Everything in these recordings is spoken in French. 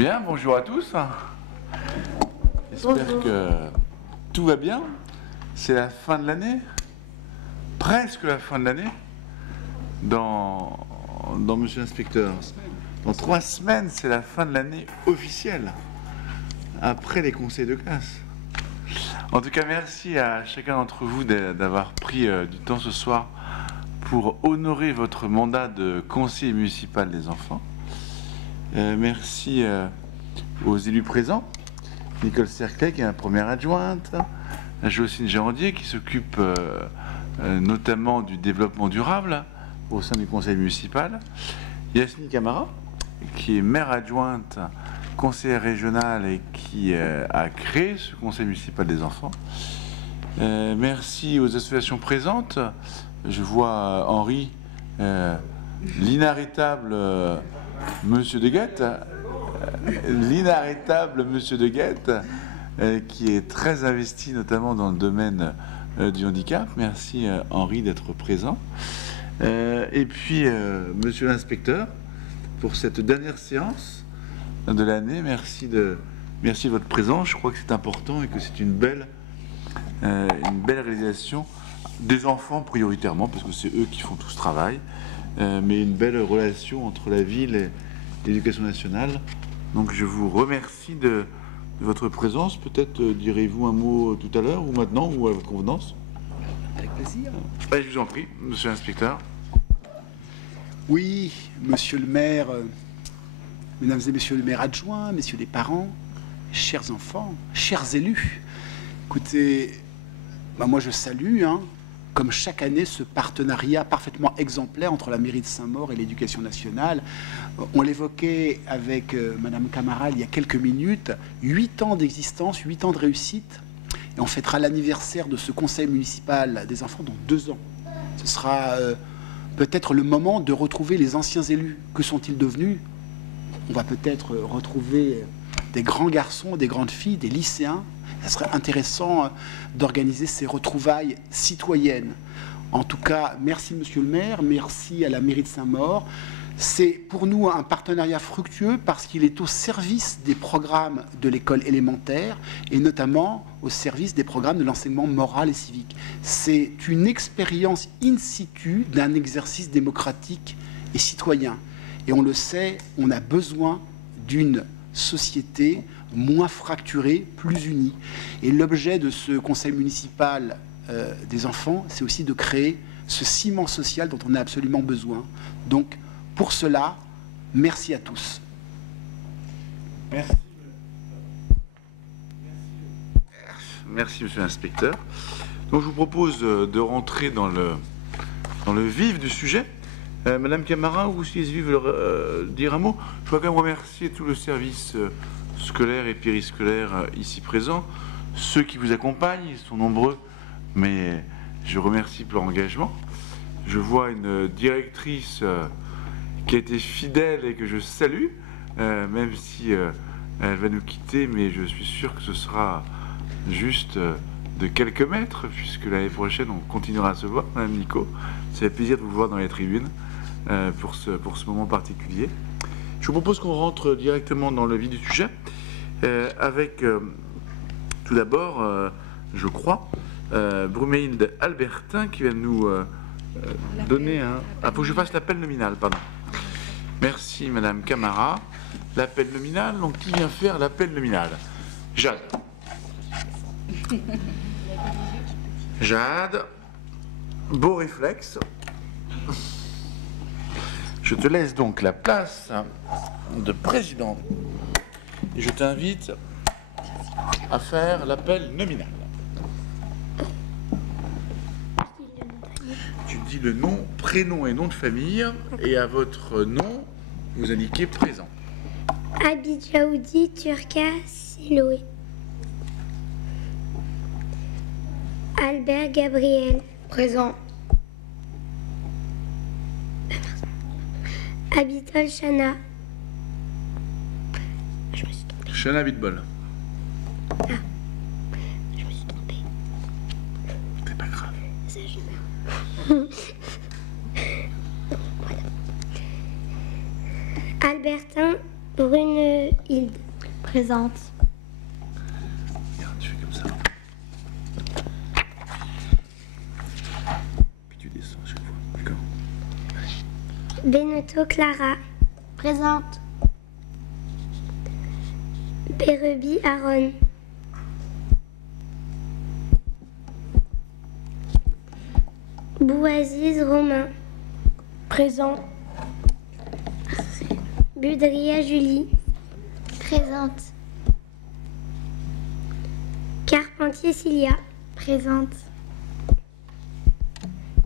Bien, bonjour à tous. J'espère que tout va bien. C'est la fin de l'année, presque la fin de l'année, dans Monsieur l'Inspecteur. Dans 3 semaines, c'est la fin de l'année officielle, après les conseils de classe. En tout cas, merci à chacun d'entre vous d'avoir pris du temps ce soir pour honorer votre mandat de conseiller municipal des enfants. Merci aux élus présents, Nicole Cerclet qui est la première adjointe, Jocelyne Gérandier qui s'occupe notamment du développement durable au sein du conseil municipal, Yasmine Camara qui est maire adjointe, conseillère régionale et qui a créé ce conseil municipal des enfants. Merci aux associations présentes. Je vois Henri, l'inarrêtable Monsieur de Guette, qui est très investi notamment dans le domaine du handicap. Merci Henri d'être présent. Et puis Monsieur l'inspecteur pour cette dernière séance de l'année. Merci de votre présence. Je crois que c'est important et que c'est une belle réalisation des enfants prioritairement parce que c'est eux qui font tout ce travail. Mais une belle relation entre la ville et l'éducation nationale. Donc je vous remercie de votre présence. Peut-être direz-vous un mot tout à l'heure ou maintenant ou à votre convenance. Avec plaisir. Allez, je vous en prie, monsieur l'inspecteur. Oui, monsieur le maire, mesdames et messieurs le maire adjoint, messieurs les parents, chers enfants, chers élus. Écoutez, moi je salue, comme chaque année, ce partenariat parfaitement exemplaire entre la mairie de Saint-Maur et l'éducation nationale. On l'évoquait avec Madame Camara il y a quelques minutes, 8 ans d'existence, 8 ans de réussite. Et on fêtera l'anniversaire de ce conseil municipal des enfants dans 2 ans. Ce sera peut-être le moment de retrouver les anciens élus. Que sont-ils devenus? On va peut-être retrouver des grands garçons, des grandes filles, des lycéens. Ça serait intéressant d'organiser ces retrouvailles citoyennes. En tout cas, merci monsieur le maire, merci à la mairie de Saint-Maur. C'est pour nous un partenariat fructueux parce qu'il est au service des programmes de l'école élémentaire et notamment au service des programmes de l'enseignement moral et civique. C'est une expérience in situ d'un exercice démocratique et citoyen. Et on le sait, on a besoin d'une société moins fracturée, plus unie. Et l'objet de ce conseil municipal des enfants, c'est aussi de créer ce ciment social dont on a absolument besoin. Donc, pour cela, merci à tous. Merci, monsieur l'inspecteur. Donc, je vous propose de rentrer dans le vif du sujet. Madame Camara, vous aussi veut dire un mot. Je voudrais quand même remercier tout le service scolaire et périscolaire ici présent, ceux qui vous accompagnent, ils sont nombreux, mais je remercie pour leur engagement. Je vois une directrice qui a été fidèle et que je salue, même si elle va nous quitter, mais je suis sûr que ce sera juste de quelques mètres, puisque l'année prochaine on continuera à se voir, Madame Nico. C'est un plaisir de vous voir dans les tribunes pour ce moment particulier. Je vous propose qu'on rentre directement dans le vif du sujet avec tout d'abord, je crois, Bruméhilde Albertin qui va nous donner un... Ah, faut que je fasse l'appel nominal, pardon. Merci Madame Camara. L'appel nominal, donc qui vient faire l'appel nominal? Jade. Jade. Beau réflexe. Je te laisse donc la place de président et je t'invite à faire l'appel nominal. Tu dis le nom, prénom et nom de famille et à votre nom, vous indiquez présent. Abid Jaoudi, Turka, Siloé. Albert Gabriel. Présent. Abitol Chana. Je me suis trompée. Chana Bitbol. Ah, je me suis trompée. C'est pas grave. Ça, je meurs. Voilà. Albertin Brunehilde. Présente. Regarde, tu fais comme ça. Puis tu descends à chaque fois. D'accord? Benotto Clara. Présente. Bérebi Aaron. Bouaziz Romain. Présent. Budria Julie. Présente. Carpentier Cilia. Présente.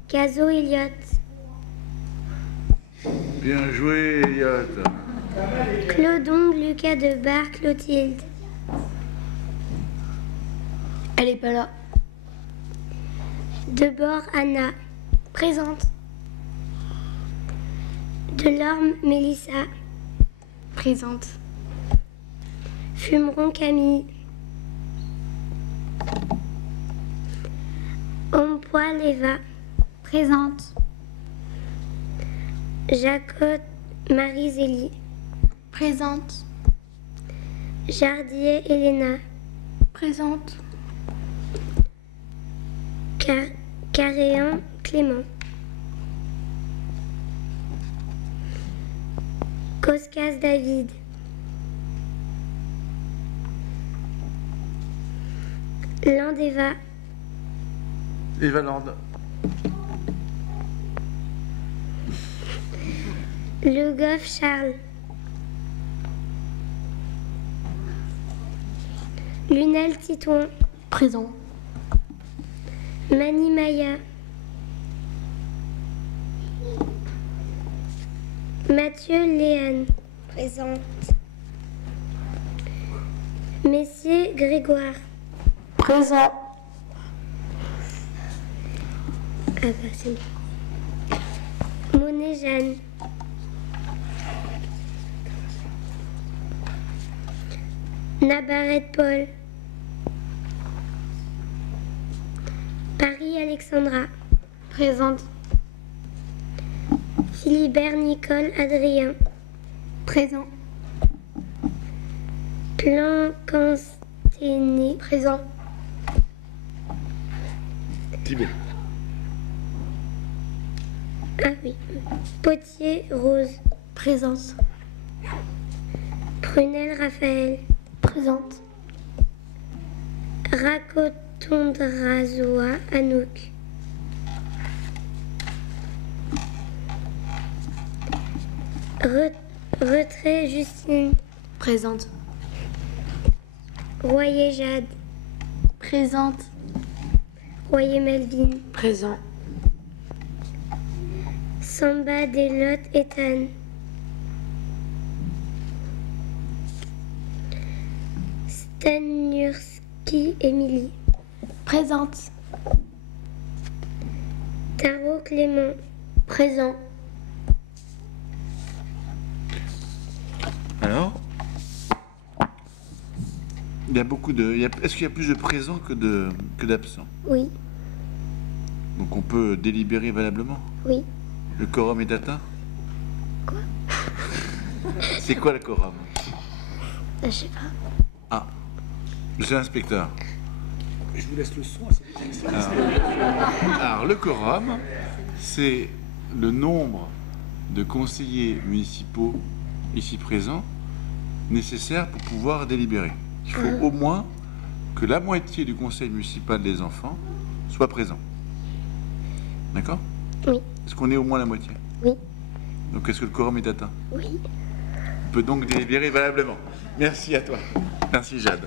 Cazo Elliot. Bien joué, Elliot. Clodon Lucas de Bar Clotilde. Elle est pas là. Debord Anna. Présente. Delorme Mélissa. Présente. Fumeron Camille. Ompoil Eva. Présente. Jacotte Marie-Zélie. Présente. Jardier Elena. Présente. Caréan Clément. Koskas David. Landeva. Eva Land. Le Goff Charles. Lunel Titouan. Présent. Mani Maya. Mathieu Léane. Présente. Messier Grégoire. Présent. Ah bah c'est bon. Monet Jeanne. Nabaret Paul. Paris Alexandra. Présente. Philibert Nicole Adrien. Présent. Plan Cansténé. Présent. Tibet. Ah oui. Potier Rose. Présence. Prunelle Raphaël. Présente. Racotondrazoa Anouk. Retrait Justine. Présente. Royer Jade. Présente. Royer Melvin. Présent. Samba Delotte Ethan. Stanurski Émilie. Présente. Tarot Clément. Présent. Alors, il y a beaucoup de. Est-ce qu'il y a plus de présents que d'absents? Oui. Donc on peut délibérer valablement? Oui. Le quorum est atteint? Quoi? C'est quoi le quorum? Je sais pas. Ah, monsieur l'inspecteur. Je vous laisse le son. Alors, le quorum, c'est le nombre de conseillers municipaux ici présents nécessaires pour pouvoir délibérer. Il faut au moins que la moitié du conseil municipal des enfants soit présent. D'accord? Oui. Est-ce qu'on est au moins la moitié? Oui. Donc, est-ce que le quorum est atteint? Oui. On peut donc délibérer valablement. Merci à toi. Merci, Jade.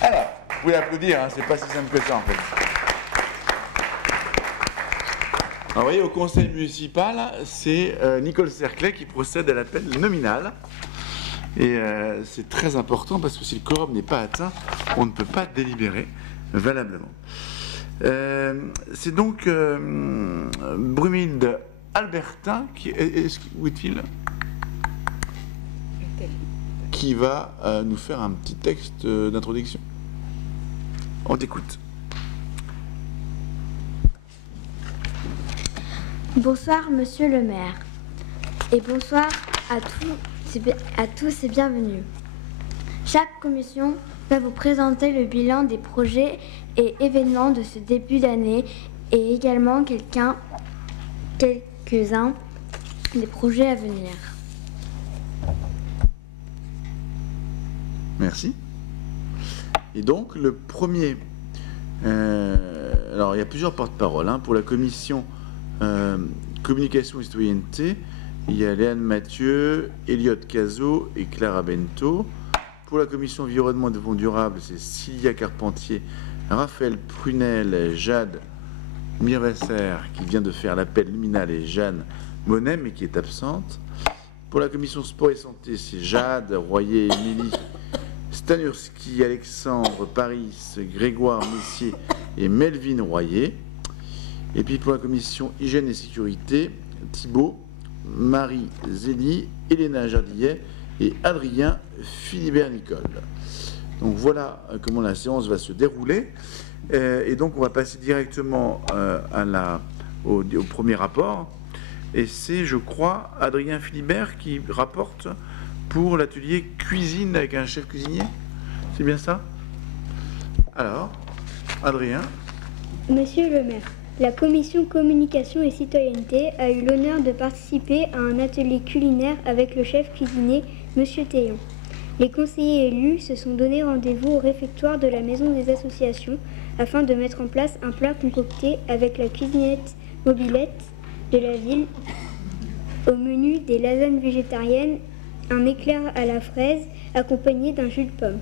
Alors, vous pouvez applaudir, hein, c'est pas si simple que ça, en fait. Alors, vous voyez, au conseil municipal, c'est Nicole Cerclet qui procède à l'appel nominal. Et c'est très important parce que si le quorum n'est pas atteint, on ne peut pas délibérer valablement. C'est donc Brumilde Albertin, où est-il? Qui va nous faire un petit texte d'introduction. On t'écoute. Bonsoir, monsieur le maire. Et bonsoir à tous à tous et bienvenue. Chaque commission va vous présenter le bilan des projets et événements de ce début d'année et également quelques-uns des projets à venir. Merci. Et donc, le premier... alors, il y a plusieurs porte-paroles. Pour la commission communication et citoyenneté, il y a Léane Mathieu, Elliot Cazot et Clara Bento. Pour la commission environnement et développement durable, c'est Cilia Carpentier, Raphaël Prunel, Jade Mirvesser, qui vient de faire l'appel liminal, et Jeanne Monet, mais qui est absente. Pour la commission sport et santé, c'est Jade Royer, Émilie Stanurski, Alexandre Paris, Grégoire Messier et Melvin Royer. Et puis pour la commission hygiène et sécurité, Thibaut, Marie Zélie, Elena Jardillet et Adrien Philibert-Nicole. Donc voilà comment la séance va se dérouler. Et donc on va passer directement au premier rapport. Et c'est, je crois, Adrien Philibert qui rapporte pour l'atelier cuisine avec un chef cuisinier. C'est bien ça? Alors, Adrien. Monsieur le maire, la commission communication et citoyenneté a eu l'honneur de participer à un atelier culinaire avec le chef cuisinier, Monsieur Théon. Les conseillers élus se sont donné rendez-vous au réfectoire de la maison des associations afin de mettre en place un plat concocté avec la cuisinette mobilette de la ville. Au menu, des lasagnes végétariennes, un éclair à la fraise accompagné d'un jus de pomme.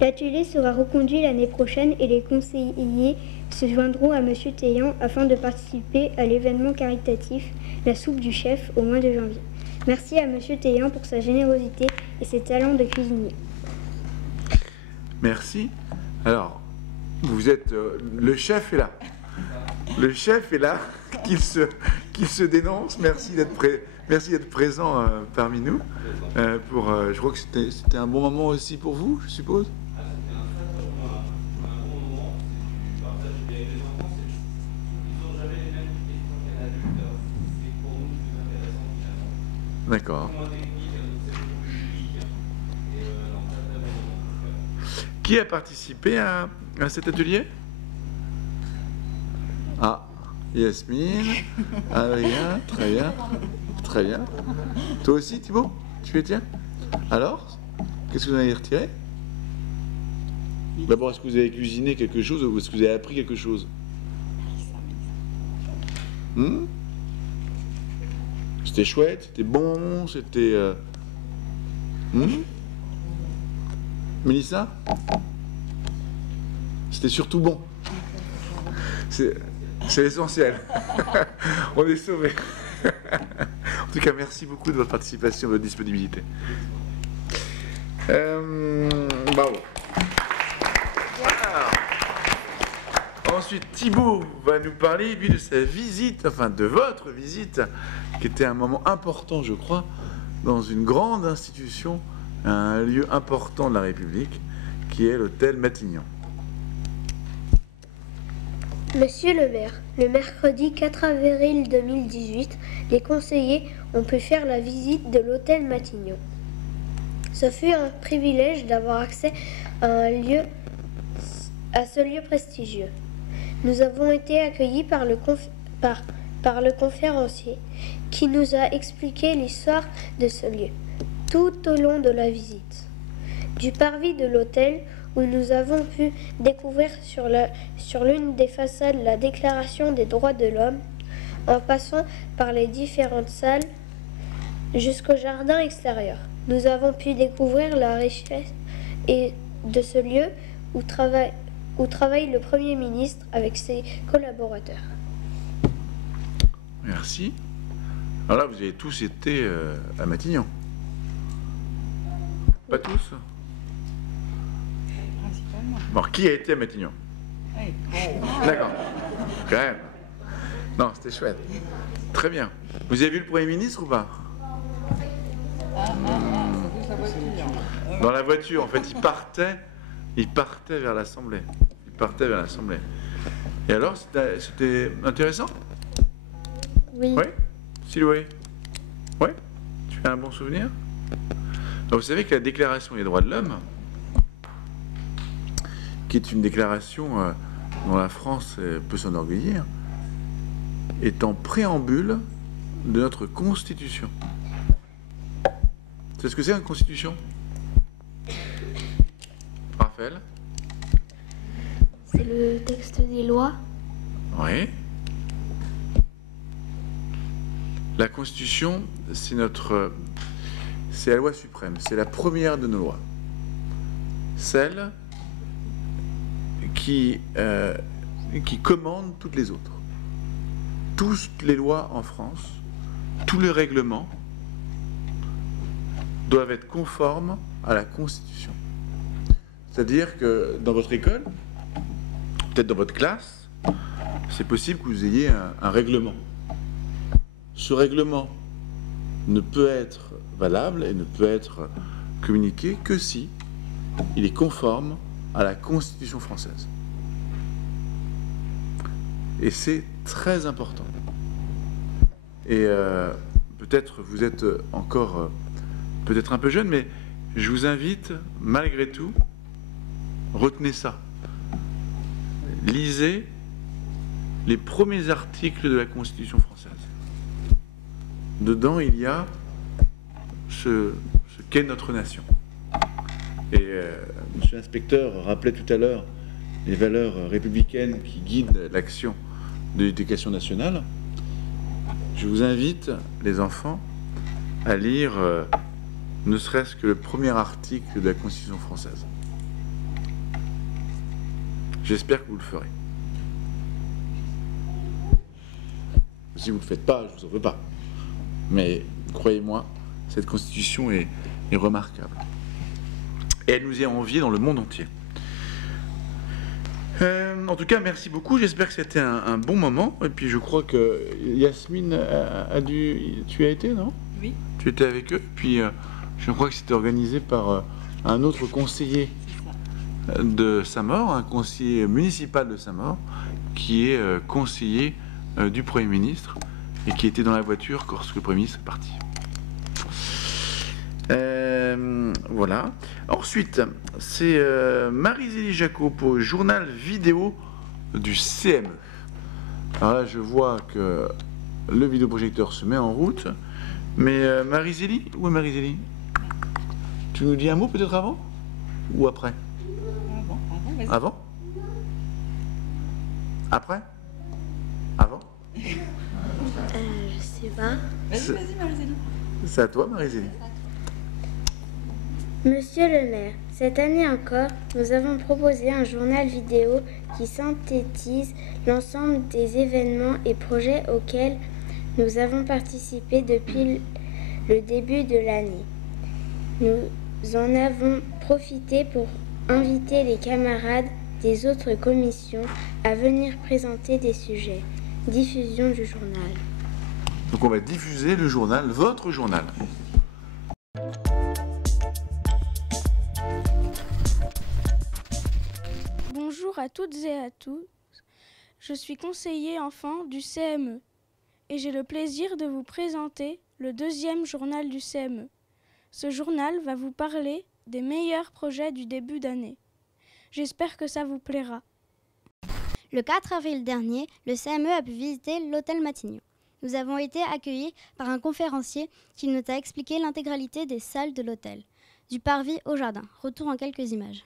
L'atelier sera reconduit l'année prochaine et les conseillers se joindront à Monsieur Théon afin de participer à l'événement caritatif La soupe du chef au mois de janvier. Merci à Monsieur Théon pour sa générosité et ses talents de cuisinier. Merci. Alors, vous êtes... le chef est là. Le chef est là, qu'il se dénonce. Merci d'être présent parmi nous. Je crois que c'était un bon moment aussi pour vous, je suppose. D'accord. Qui a participé à cet atelier? Ah, Yasmine, Adrien, très bien, très bien. Toi aussi, Thibaut, tu étais? Alors, qu'est-ce que vous en avez retiré? D'abord, est-ce que vous avez cuisiné quelque chose ou est-ce que vous avez appris quelque chose? C'était chouette, c'était bon, c'était... Mélissa? C'était surtout bon. C'est l'essentiel. On est sauvés. En tout cas, merci beaucoup de votre participation et de votre disponibilité. Bravo. Ensuite, Thibaut va nous parler, lui, de sa visite, enfin de votre visite, qui était un moment important, je crois, dans une grande institution, un lieu important de la République, qui est l'hôtel Matignon. Monsieur le maire, le mercredi 4 avril 2018, les conseillers ont pu faire la visite de l'hôtel Matignon. Ce fut un privilège d'avoir accès à ce lieu prestigieux. Nous avons été accueillis par le conférencier qui nous a expliqué l'histoire de ce lieu tout au long de la visite. Du parvis de l'hôtel où nous avons pu découvrir sur l'une des façades la Déclaration des droits de l'homme, en passant par les différentes salles jusqu'au jardin extérieur. Nous avons pu découvrir la richesse de ce lieu où travaille le Premier ministre avec ses collaborateurs. Merci. Alors là, vous avez tous été à Matignon. Pas tous? Bon, qui a été à Matignon? D'accord. Quand même. Non, c'était chouette. Très bien. Vous avez vu le Premier ministre ou pas? Dans la voiture, en fait, il partait vers l'Assemblée. Et alors, c'était intéressant? Oui. Oui. Siloué? Oui. Tu as un bon souvenir? Alors, vous savez que la Déclaration des droits de l'homme, qui est une déclaration dont la France peut s'enorgueillir, est en préambule de notre Constitution. C'est ce que c'est une Constitution? Raphaël? C'est le texte des lois. Oui. La Constitution, c'est la loi suprême, c'est la première de nos lois. Celle qui commande toutes les autres. Toutes les lois en France, tous les règlements doivent être conformes à la Constitution. C'est-à-dire que dans votre école, peut-être dans votre classe, c'est possible que vous ayez un règlement. Ce règlement ne peut être valable et ne peut être communiqué que si il est conforme à la Constitution française. Et c'est très important. Et peut-être vous êtes encore peut-être un peu jeune, mais je vous invite, malgré tout, retenez ça. Lisez les premiers articles de la Constitution française. Dedans, il y a ce qu'est notre nation. Et monsieur l'inspecteur rappelait tout à l'heure les valeurs républicaines qui guident l'action de l'éducation nationale. Je vous invite, les enfants, à lire ne serait-ce que le premier article de la Constitution française. J'espère que vous le ferez. Si vous ne le faites pas, je ne vous en veux pas. Mais croyez-moi, cette Constitution est remarquable. Et elle nous est enviée dans le monde entier. En tout cas, merci beaucoup. J'espère que c'était un bon moment. Et puis je crois que Yasmine tu as été, non? Oui. Tu étais avec eux. Puis je crois que c'était organisé par un autre conseiller de Saint-Maur, un conseiller municipal de Saint-Maur, qui est conseiller du Premier ministre et qui était dans la voiture lorsque le Premier ministre est parti. Voilà. Ensuite, c'est Marie-Zélie Jacob au journal vidéo du CME. Alors là, je vois que le vidéoprojecteur se met en route. Mais Marie-Zélie, où est Marie-Zélie? Tu nous dis un mot peut-être avant? Ou après? Vas-y. Avant? Après? Avant? Je sais pas. Vas-y, Marie-Zélie. C'est à toi, Marie-Zélie. Monsieur le maire, cette année encore, nous avons proposé un journal vidéo qui synthétise l'ensemble des événements et projets auxquels nous avons participé depuis le début de l'année. Nous en avons profité pour inviter les camarades des autres commissions à venir présenter des sujets. Diffusion du journal. Donc on va diffuser le journal, votre journal. Bonjour à toutes et à tous. Je suis conseiller enfant du CME et j'ai le plaisir de vous présenter le deuxième journal du CME. Ce journal va vous parler des meilleurs projets du début d'année. J'espère que ça vous plaira. Le 4 avril dernier, le CME a pu visiter l'hôtel Matignon. Nous avons été accueillis par un conférencier qui nous a expliqué l'intégralité des salles de l'hôtel, du parvis au jardin. Retour en quelques images.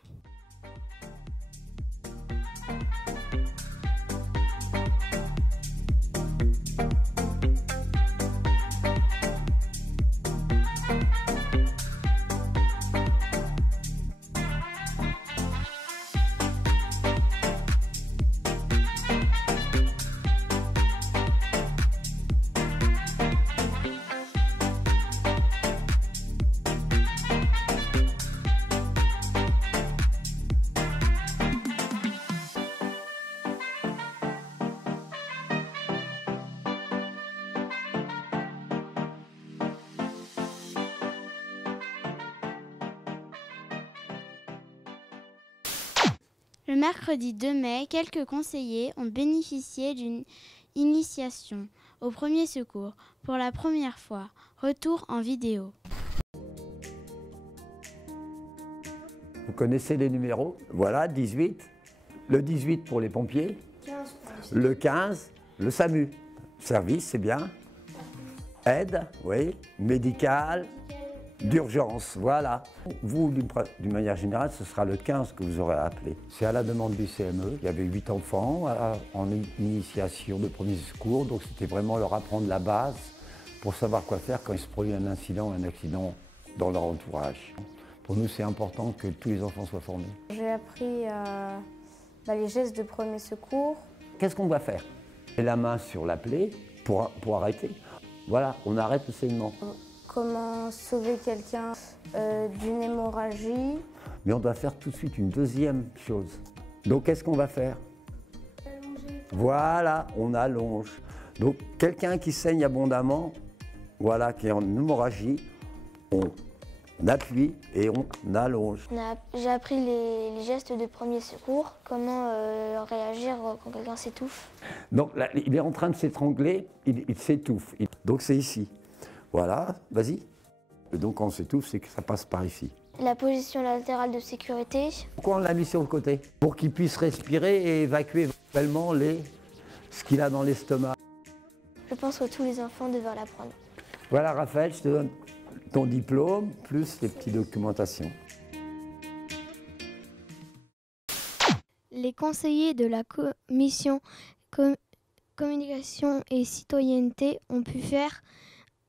Le mercredi 2 mai, quelques conseillers ont bénéficié d'une initiation au premier secours pour la première fois. Retour en vidéo. Vous connaissez les numéros? Voilà, 18. Le 18 pour les pompiers. 15. Le 15, le SAMU. Service, c'est bien. Aide, oui. Médical. D'urgence, voilà. Vous, d'une manière générale, ce sera le 15 que vous aurez appelé. C'est à la demande du CME. Il y avait 8 enfants en initiation de premiers secours, donc c'était vraiment leur apprendre la base pour savoir quoi faire quand il se produit un incident dans leur entourage. Pour nous, c'est important que tous les enfants soient formés. J'ai appris les gestes de premier secours. Qu'est-ce qu'on va faire? Et la main sur la plaie pour arrêter. Voilà, on arrête le saignement. Comment sauver quelqu'un d'une hémorragie. Mais on doit faire tout de suite une deuxième chose. Donc qu'est-ce qu'on va faire? Voilà, on allonge. Donc quelqu'un qui saigne abondamment, voilà, qui est en hémorragie, on appuie et on allonge. J'ai appris les gestes de premier secours, comment réagir quand quelqu'un s'étouffe. Donc là, il est en train de s'étrangler, il s'étouffe. Donc c'est ici. Voilà, vas-y. Et donc quand on s'étouffe, c'est que ça passe par ici. La position latérale de sécurité. Pourquoi on l'a mis sur le côté? Pour qu'il puisse respirer et évacuer éventuellement ce qu'il a dans l'estomac. Je pense que tous les enfants devraient l'apprendre. Voilà Raphaël, je te donne ton diplôme, plus les petites documentations. Les conseillers de la commission communication et citoyenneté ont pu faire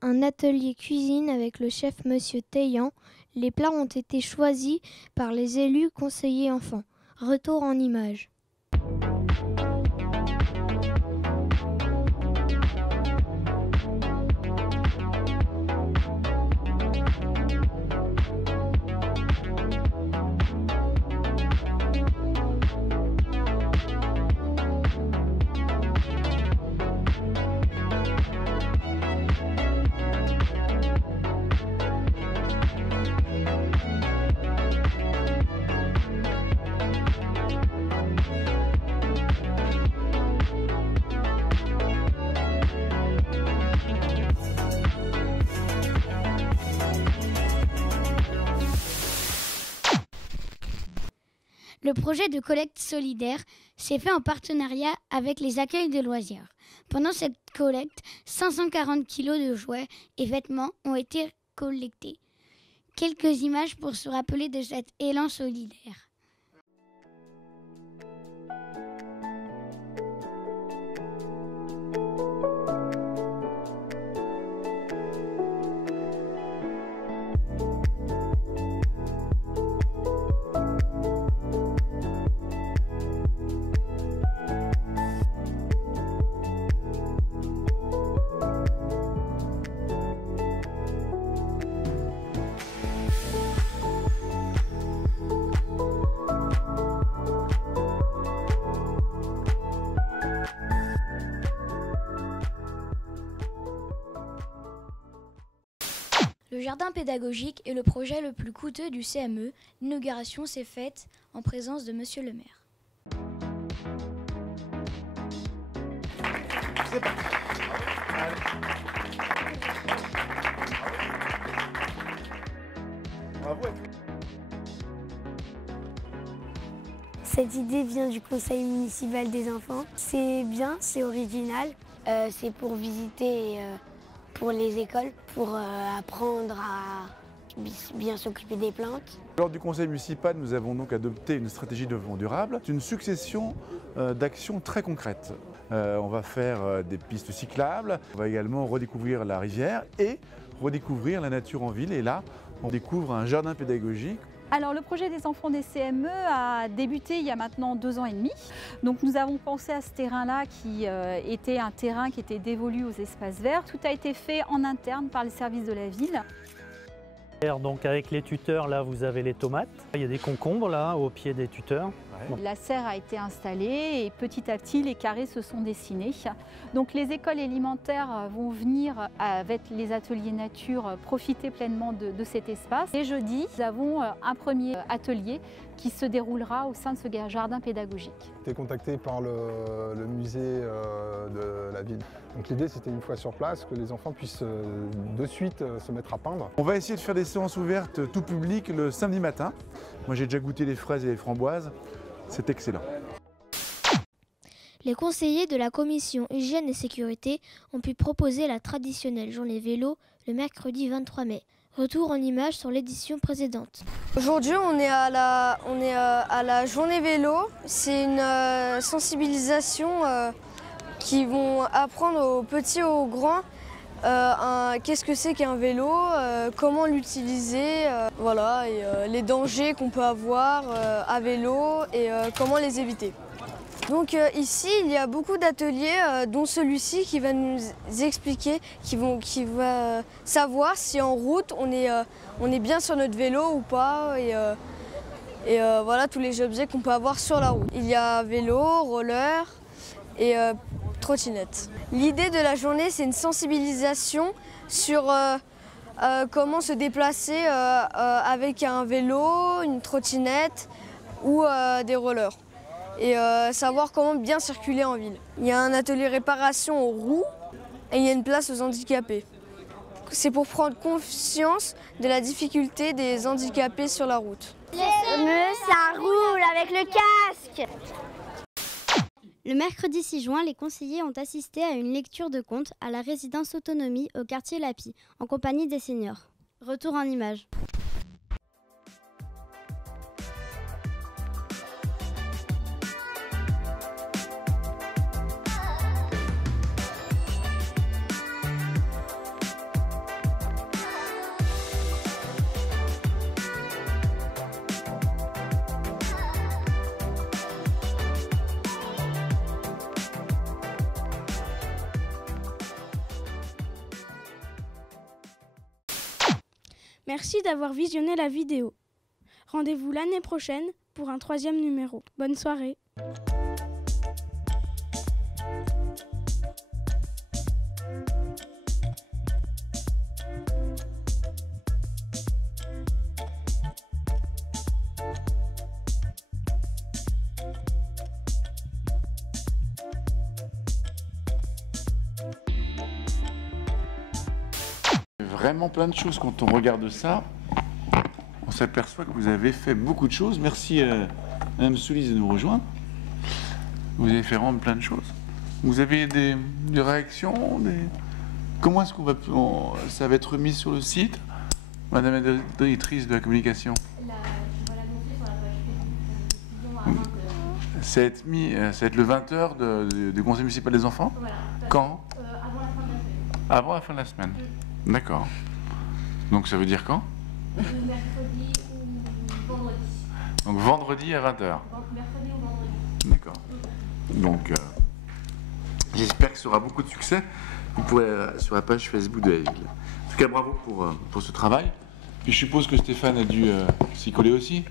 un atelier cuisine avec le chef Monsieur Taillant. Les plats ont été choisis par les élus conseillers enfants. Retour en images. Le projet de collecte solidaire s'est fait en partenariat avec les accueils de loisirs. Pendant cette collecte, 540 kilos de jouets et vêtements ont été collectés. Quelques images pour se rappeler de cet élan solidaire. Le jardin pédagogique est le projet le plus coûteux du CME. L'inauguration s'est faite en présence de Monsieur le maire. C'est parti. Bravo. Cette idée vient du conseil municipal des enfants. C'est bien, c'est original. C'est pour visiter pour les écoles, pour apprendre à bien s'occuper des plantes. Lors du conseil municipal, nous avons donc adopté une stratégie de développement durable. C'est une succession d'actions très concrètes. On va faire des pistes cyclables, on va également redécouvrir la rivière et redécouvrir la nature en ville. Et là, on découvre un jardin pédagogique. Alors le projet des enfants des CME a débuté il y a maintenant 2 ans et demi. Donc nous avons pensé à ce terrain-là qui était un terrain qui était dévolu aux espaces verts. Tout a été fait en interne par les services de la ville. Donc avec les tuteurs, là vous avez les tomates. Il y a des concombres là au pied des tuteurs. La serre a été installée et petit à petit les carrés se sont dessinés. Donc les écoles élémentaires vont venir avec les ateliers nature profiter pleinement de cet espace. Et jeudi, nous avons un premier atelier qui se déroulera au sein de ce jardin pédagogique. J'ai été contacté par le musée de la ville. Donc l'idée c'était une fois sur place que les enfants puissent de suite se mettre à peindre. On va essayer de faire des séances ouvertes tout public le samedi matin. Moi j'ai déjà goûté les fraises et les framboises, c'est excellent. Les conseillers de la commission hygiène et sécurité ont pu proposer la traditionnelle journée vélo le mercredi 23 mai. Retour en images sur l'édition précédente. Aujourd'hui, on est à la journée vélo. C'est une sensibilisation qui vont apprendre aux petits et aux grands qu'est-ce que c'est qu'un vélo, comment l'utiliser, voilà, et les dangers qu'on peut avoir à vélo et comment les éviter. Donc ici, il y a beaucoup d'ateliers, dont celui-ci qui va nous expliquer, qui va savoir si en route on est bien sur notre vélo ou pas, et voilà tous les objets qu'on peut avoir sur la route. Il y a vélo, roller et trottinette. L'idée de la journée, c'est une sensibilisation sur comment se déplacer avec un vélo, une trottinette ou des rollers. Et savoir comment bien circuler en ville. Il y a un atelier réparation aux roues et il y a une place aux handicapés. C'est pour prendre conscience de la difficulté des handicapés sur la route. Ça roule avec le casque. Le mercredi 6 juin, les conseillers ont assisté à une lecture de contes à la résidence Autonomie au quartier Lapi, en compagnie des seniors. Retour en images. Merci d'avoir visionné la vidéo. Rendez-vous l'année prochaine pour un 3e numéro. Bonne soirée. Vraiment plein de choses. Quand on regarde ça, on s'aperçoit que vous avez fait beaucoup de choses. Merci Mme Solis de nous rejoindre. Vous avez fait vraiment plein de choses. Vous avez des réactions Comment est-ce ça va être mis sur le site, Madame la directrice de la communication? Ça va être le 20h du conseil municipal des enfants? Voilà. Quand? Avant la fin de la semaine. D'accord. Donc ça veut dire quand? Mercredi ou vendredi. Donc vendredi à 20h. Mercredi ou vendredi. D'accord. Donc j'espère que ça aura beaucoup de succès. Vous pourrez sur la page Facebook de la ville. En tout cas, bravo pour ce travail. Puis je suppose que Stéphane a dû s'y coller aussi.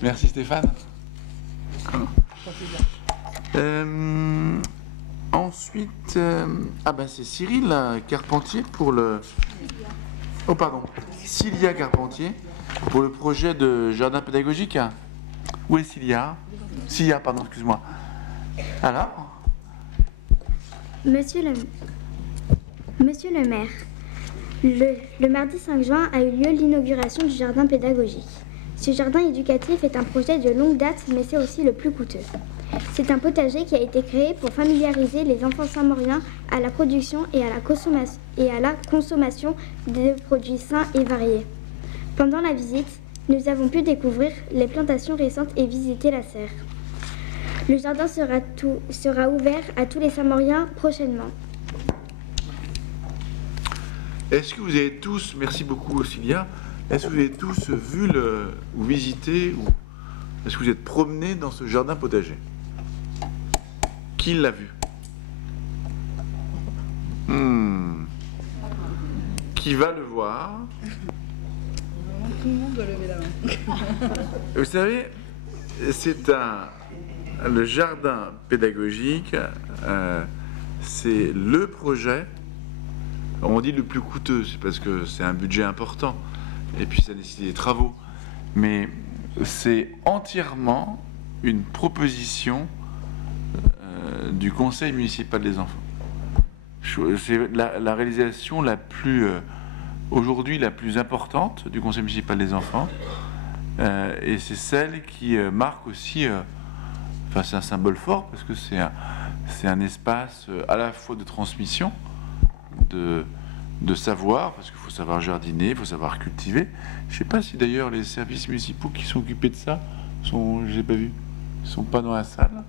Merci Stéphane. Ensuite, c'est Cyril Carpentier pour le... Oh pardon, Cilia Carpentier pour le projet de jardin pédagogique. Où est Cilia? Cilia, pardon, excuse-moi. Alors? Monsieur le maire, le mardi 5 juin a eu lieu l'inauguration du jardin pédagogique. Ce jardin éducatif est un projet de longue date, mais c'est aussi le plus coûteux. C'est un potager qui a été créé pour familiariser les enfants saint-mauriens à la production et à la consommation de produits sains et variés. Pendant la visite, nous avons pu découvrir les plantations récentes et visiter la serre. Le jardin sera ouvert à tous les Saint-Mauriens prochainement. Est-ce que vous avez tous, merci beaucoup Cilia, est-ce que vous avez tous vu ou visité, ou est-ce que vous êtes promenés dans ce jardin potager? Qui l'a vu? Qui va le voir? Tout le monde doit lever la main. Vous savez, le jardin pédagogique, c'est le projet, on dit le plus coûteux, c'est parce que c'est un budget important, et puis ça nécessite des travaux, mais c'est entièrement une proposition du conseil municipal des enfants. C'est la réalisation aujourd'hui la plus importante du conseil municipal des enfants, et c'est celle qui marque aussi, enfin c'est un symbole fort parce que c'est un espace à la fois de transmission de savoir, parce qu'il faut savoir jardiner, il faut savoir cultiver. Je ne sais pas si d'ailleurs les services municipaux qui sont occupés de ça je ne les ai pas vus, ils ne sont pas dans la salle,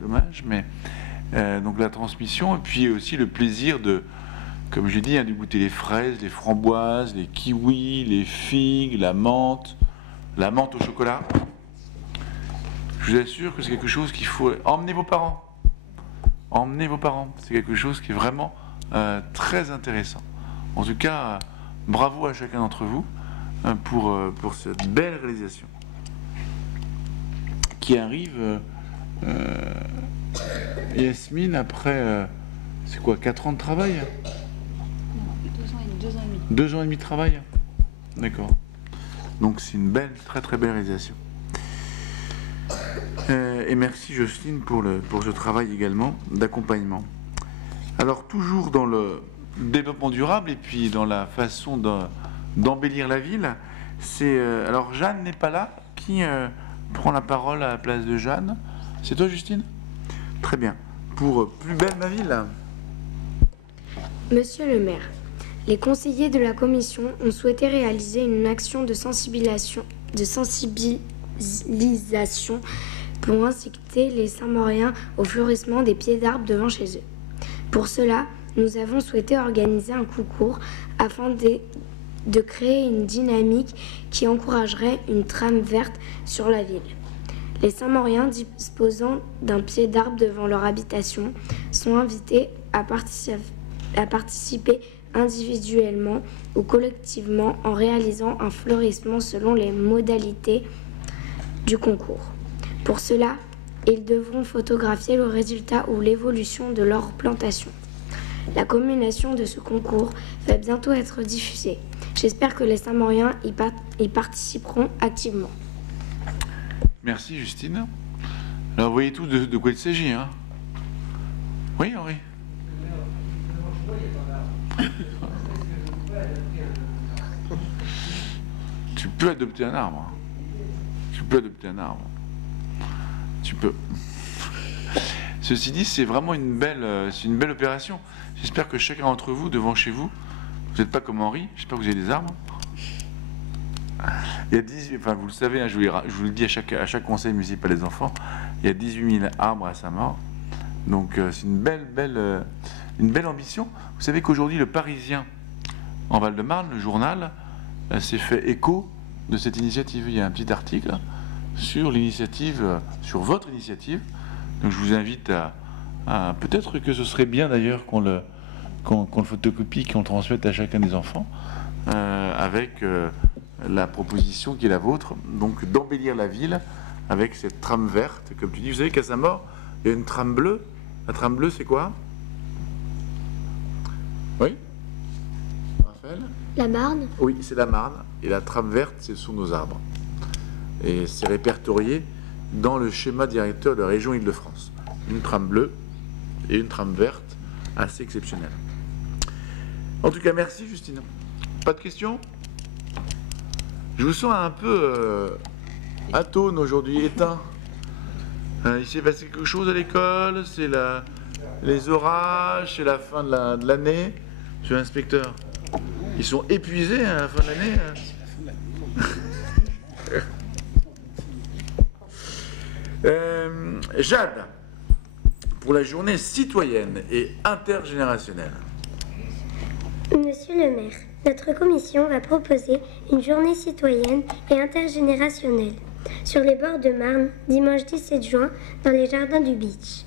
dommage, mais donc la transmission, et puis aussi le plaisir de, comme je l'ai dit, de goûter les fraises, les framboises, les kiwis, les figues, la menthe au chocolat. Je vous assure que c'est quelque chose qu'il faut emmener vos parents. Emmenez vos parents, c'est quelque chose qui est vraiment très intéressant. En tout cas, bravo à chacun d'entre vous pour cette belle réalisation qui arrive, Yasmine, après, c'est quoi, 4 ans de travail? 2 ans et demi. 2 ans et demi de travail. D'accord. Donc c'est une belle, très très belle réalisation. Et merci Jocelyne pour ce travail également d'accompagnement. Alors toujours dans le développement durable et puis dans la façon d'embellir la ville, alors Jeanne n'est pas là. Qui prend la parole à la place de Jeanne? C'est toi Justine? Très bien. Pour Plus belle ma ville. Monsieur le maire, les conseillers de la commission ont souhaité réaliser une action de sensibilisation pour inciter les Saint-Mauriens au fleurissement des pieds d'arbres devant chez eux. Pour cela, nous avons souhaité organiser un concours afin de créer une dynamique qui encouragerait une trame verte sur la ville. Les Saint-Mauriens disposant d'un pied d'arbre devant leur habitation sont invités à participer individuellement ou collectivement en réalisant un fleurissement selon les modalités du concours. Pour cela, ils devront photographier le résultat ou l'évolution de leur plantation. La communication de ce concours va bientôt être diffusée. J'espère que les Saint-Mauriens y participeront activement. Merci Justine. Alors vous voyez tout de quoi il s'agit, hein? Oui Henri? Tu peux adopter un arbre. Tu peux adopter un arbre. Tu peux. Ceci dit, c'est vraiment une belle opération. J'espère que chacun d'entre vous, devant chez vous, vous n'êtes pas comme Henri, j'espère que vous avez des arbres. Il y a 18, enfin vous le savez, hein, je vous le dis à chaque conseil municipal des enfants, il y a 18 000 arbres à Saint-Maur. Donc c'est une belle ambition. Vous savez qu'aujourd'hui, le Parisien, en Val-de-Marne, le journal, s'est fait écho de cette initiative. Il y a un petit article sur l'initiative, sur votre initiative. Donc je vous invite à peut-être que ce serait bien d'ailleurs qu'on le photocopie, qu'on le transmette à chacun des enfants, avec la proposition qui est la vôtre, donc d'embellir la ville avec cette trame verte, comme tu dis. Vous savez qu'à Saint-Maur, il y a une trame bleue. La trame bleue, c'est quoi? Oui, Raphaël? La Marne? Oui, c'est la Marne. Et la trame verte, ce sont nos arbres. Et c'est répertorié dans le schéma directeur de la région Île-de-France. Une trame bleue et une trame verte assez exceptionnelle. En tout cas, merci Justine. Pas de questions? Je vous sens un peu atone aujourd'hui, éteint. Il s'est passé quelque chose à l'école? C'est les orages? C'est la fin de l'année? Monsieur l'inspecteur, ils sont épuisés à la fin de l'année? Jade, pour la journée citoyenne et intergénérationnelle. Monsieur le maire, notre commission va proposer une journée citoyenne et intergénérationnelle sur les bords de Marne, dimanche 17 juin, dans les jardins du Beach.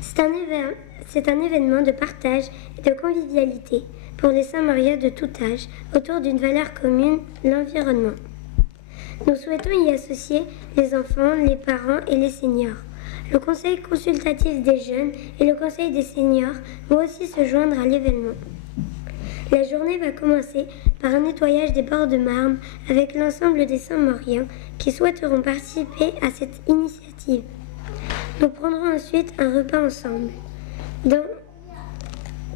C'est un événement de partage et de convivialité pour les Saint-Mauriens de tout âge autour d'une valeur commune, l'environnement. Nous souhaitons y associer les enfants, les parents et les seniors. Le conseil consultatif des jeunes et le conseil des seniors vont aussi se joindre à l'événement. La journée va commencer par un nettoyage des bords de Marne avec l'ensemble des Saint-Mauriens qui souhaiteront participer à cette initiative. Nous prendrons ensuite un repas ensemble. Dans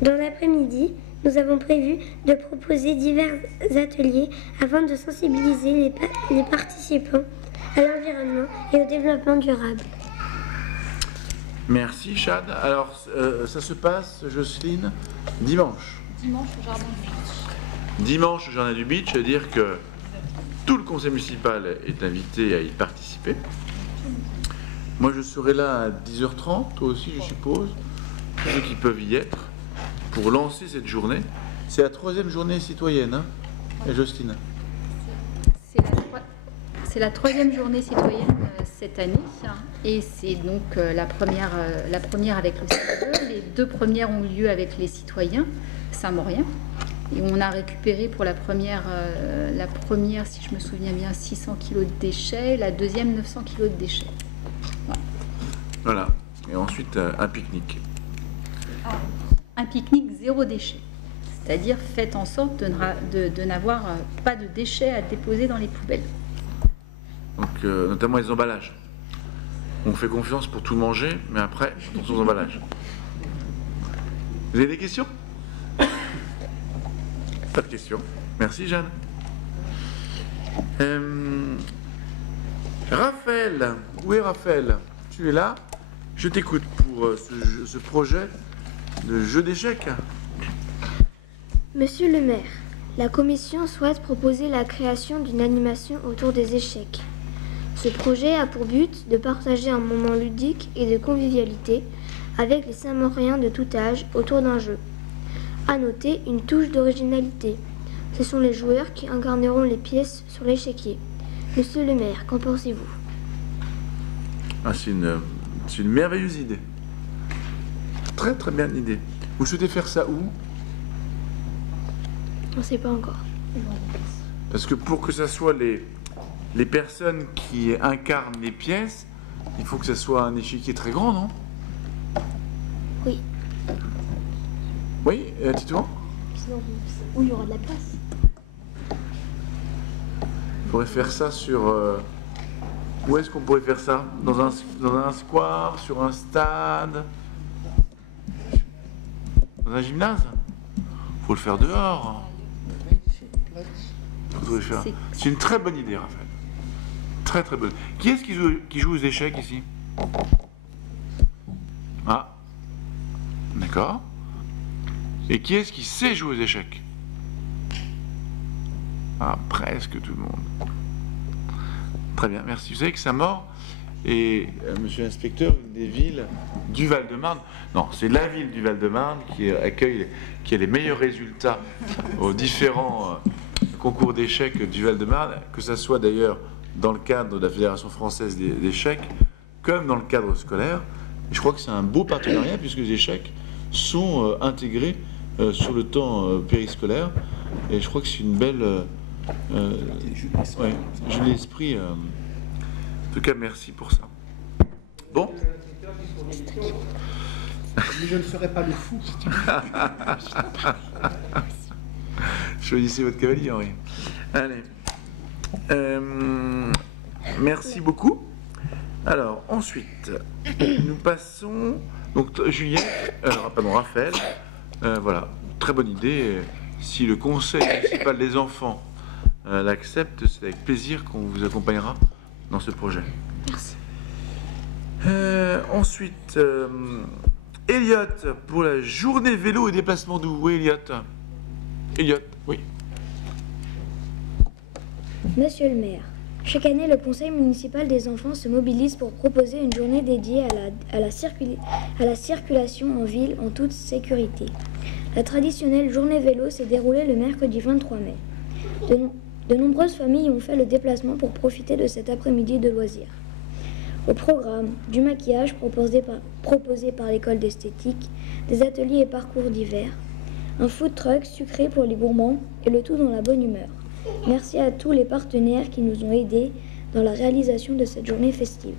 l'après-midi, nous avons prévu de proposer divers ateliers afin de sensibiliser les participants à l'environnement et au développement durable. Merci Chad. Alors ça se passe, Jocelyne, dimanche. Dimanche au Jardin du Beach. Dimanche au Jardin du Beach, c'est-à-dire que tout le conseil municipal est invité à y participer. Moi je serai là à 10h30, toi aussi je suppose, tous ceux qui peuvent y être, pour lancer cette journée. C'est la 3e journée citoyenne, hein, Jocelyne? C'est la 3e journée citoyenne cette année, hein, et c'est donc la première avec le CE2. Les 2 premières ont eu lieu avec les citoyens saint-mauriens. Et on a récupéré pour la première, si je me souviens bien, 600 kg de déchets, la deuxième 900 kg de déchets. Voilà. Et ensuite, un pique-nique. Un pique-nique 0 déchet. C'est-à-dire, faites en sorte de n'avoir pas de déchets à déposer dans les poubelles. Donc, notamment les emballages. On fait confiance pour tout manger, mais après, attention aux emballages. Vous avez des questions? Pas de questions. Merci, Jeanne. Raphaël, où est Raphaël? Tu es là? Je t'écoute pour ce projet de jeu d'échecs. Monsieur le maire, la commission souhaite proposer la création d'une animation autour des échecs. Ce projet a pour but de partager un moment ludique et de convivialité avec les Saint-Mauriens de tout âge autour d'un jeu. À noter une touche d'originalité. Ce sont les joueurs qui incarneront les pièces sur l'échiquier. Monsieur le maire, qu'en pensez-vous? C'est une merveilleuse idée. Très très bien idée. Vous souhaitez faire ça où? On ne sait pas encore. Parce que pour que ça soit les personnes qui incarnent les pièces, il faut que ça soit un échiquier très grand, non? Oui. Oui, Tito? Où il y aura de la place. On pourrait faire ça sur... Où est-ce qu'on pourrait faire ça? Dans un square, sur un stade? Dans un gymnase? Faut le faire dehors. C'est une très bonne idée, Raphaël. Très très bonne. Qui est-ce qui joue aux échecs ici? Ah, d'accord. Et qui est-ce qui sait jouer aux échecs? Ah, presque tout le monde. Très bien, merci. Vous savez que Saint-Maur est, monsieur l'inspecteur, une des villes du Val-de-Marne. Non, c'est la ville du Val-de-Marne qui a les meilleurs résultats aux différents concours d'échecs du Val-de-Marne, que ce soit d'ailleurs dans le cadre de la Fédération française d'échecs, comme dans le cadre scolaire. Et je crois que c'est un beau partenariat puisque les échecs sont intégrés sur le temps périscolaire. Et je crois que c'est une belle... jeu d'esprit. En tout cas, merci pour ça. Bon. Mais je ne serai pas le fou. Choisissez votre cavalier, Henri. Allez. Merci beaucoup. Alors, ensuite, nous passons... Donc, Raphaël. Voilà, très bonne idée. Si le conseil municipal des enfants l'accepte, c'est avec plaisir qu'on vous accompagnera dans ce projet. Merci. Ensuite, Elliot, pour la journée vélo et déplacement doux. Oui, Elliot, oui. Monsieur le maire, chaque année, le conseil municipal des enfants se mobilise pour proposer une journée dédiée à la circulation en ville en toute sécurité. La traditionnelle journée vélo s'est déroulée le mercredi 23 mai. De nombreuses familles ont fait le déplacement pour profiter de cet après-midi de loisirs. Au programme, du maquillage proposé par l'école d'esthétique, des ateliers et parcours divers, un food truck sucré pour les gourmands et le tout dans la bonne humeur. Merci à tous les partenaires qui nous ont aidés dans la réalisation de cette journée festive.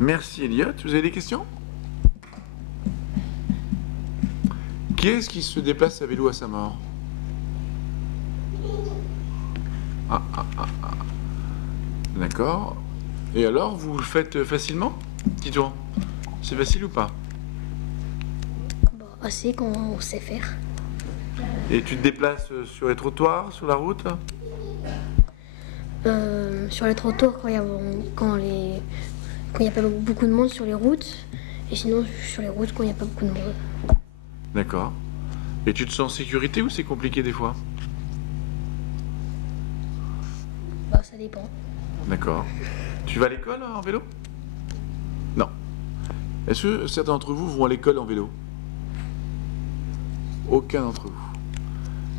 Merci Elliot. Vous avez des questions? Qui est-ce qui se déplace à vélo à Saint-Maur? D'accord. Et alors, vous le faites facilement, Tito? C'est facile ou pas? Assez quand on sait faire. Et tu te déplaces sur les trottoirs, sur la route? Sur les trottoirs quand il n'y a pas beaucoup de monde sur les routes. Et sinon sur les routes quand il n'y a pas beaucoup de monde. D'accord. Et tu te sens en sécurité ou c'est compliqué des fois? Ça dépend. D'accord. Tu vas à l'école en vélo? Non. Est-ce que certains d'entre vous vont à l'école en vélo? Aucun d'entre vous.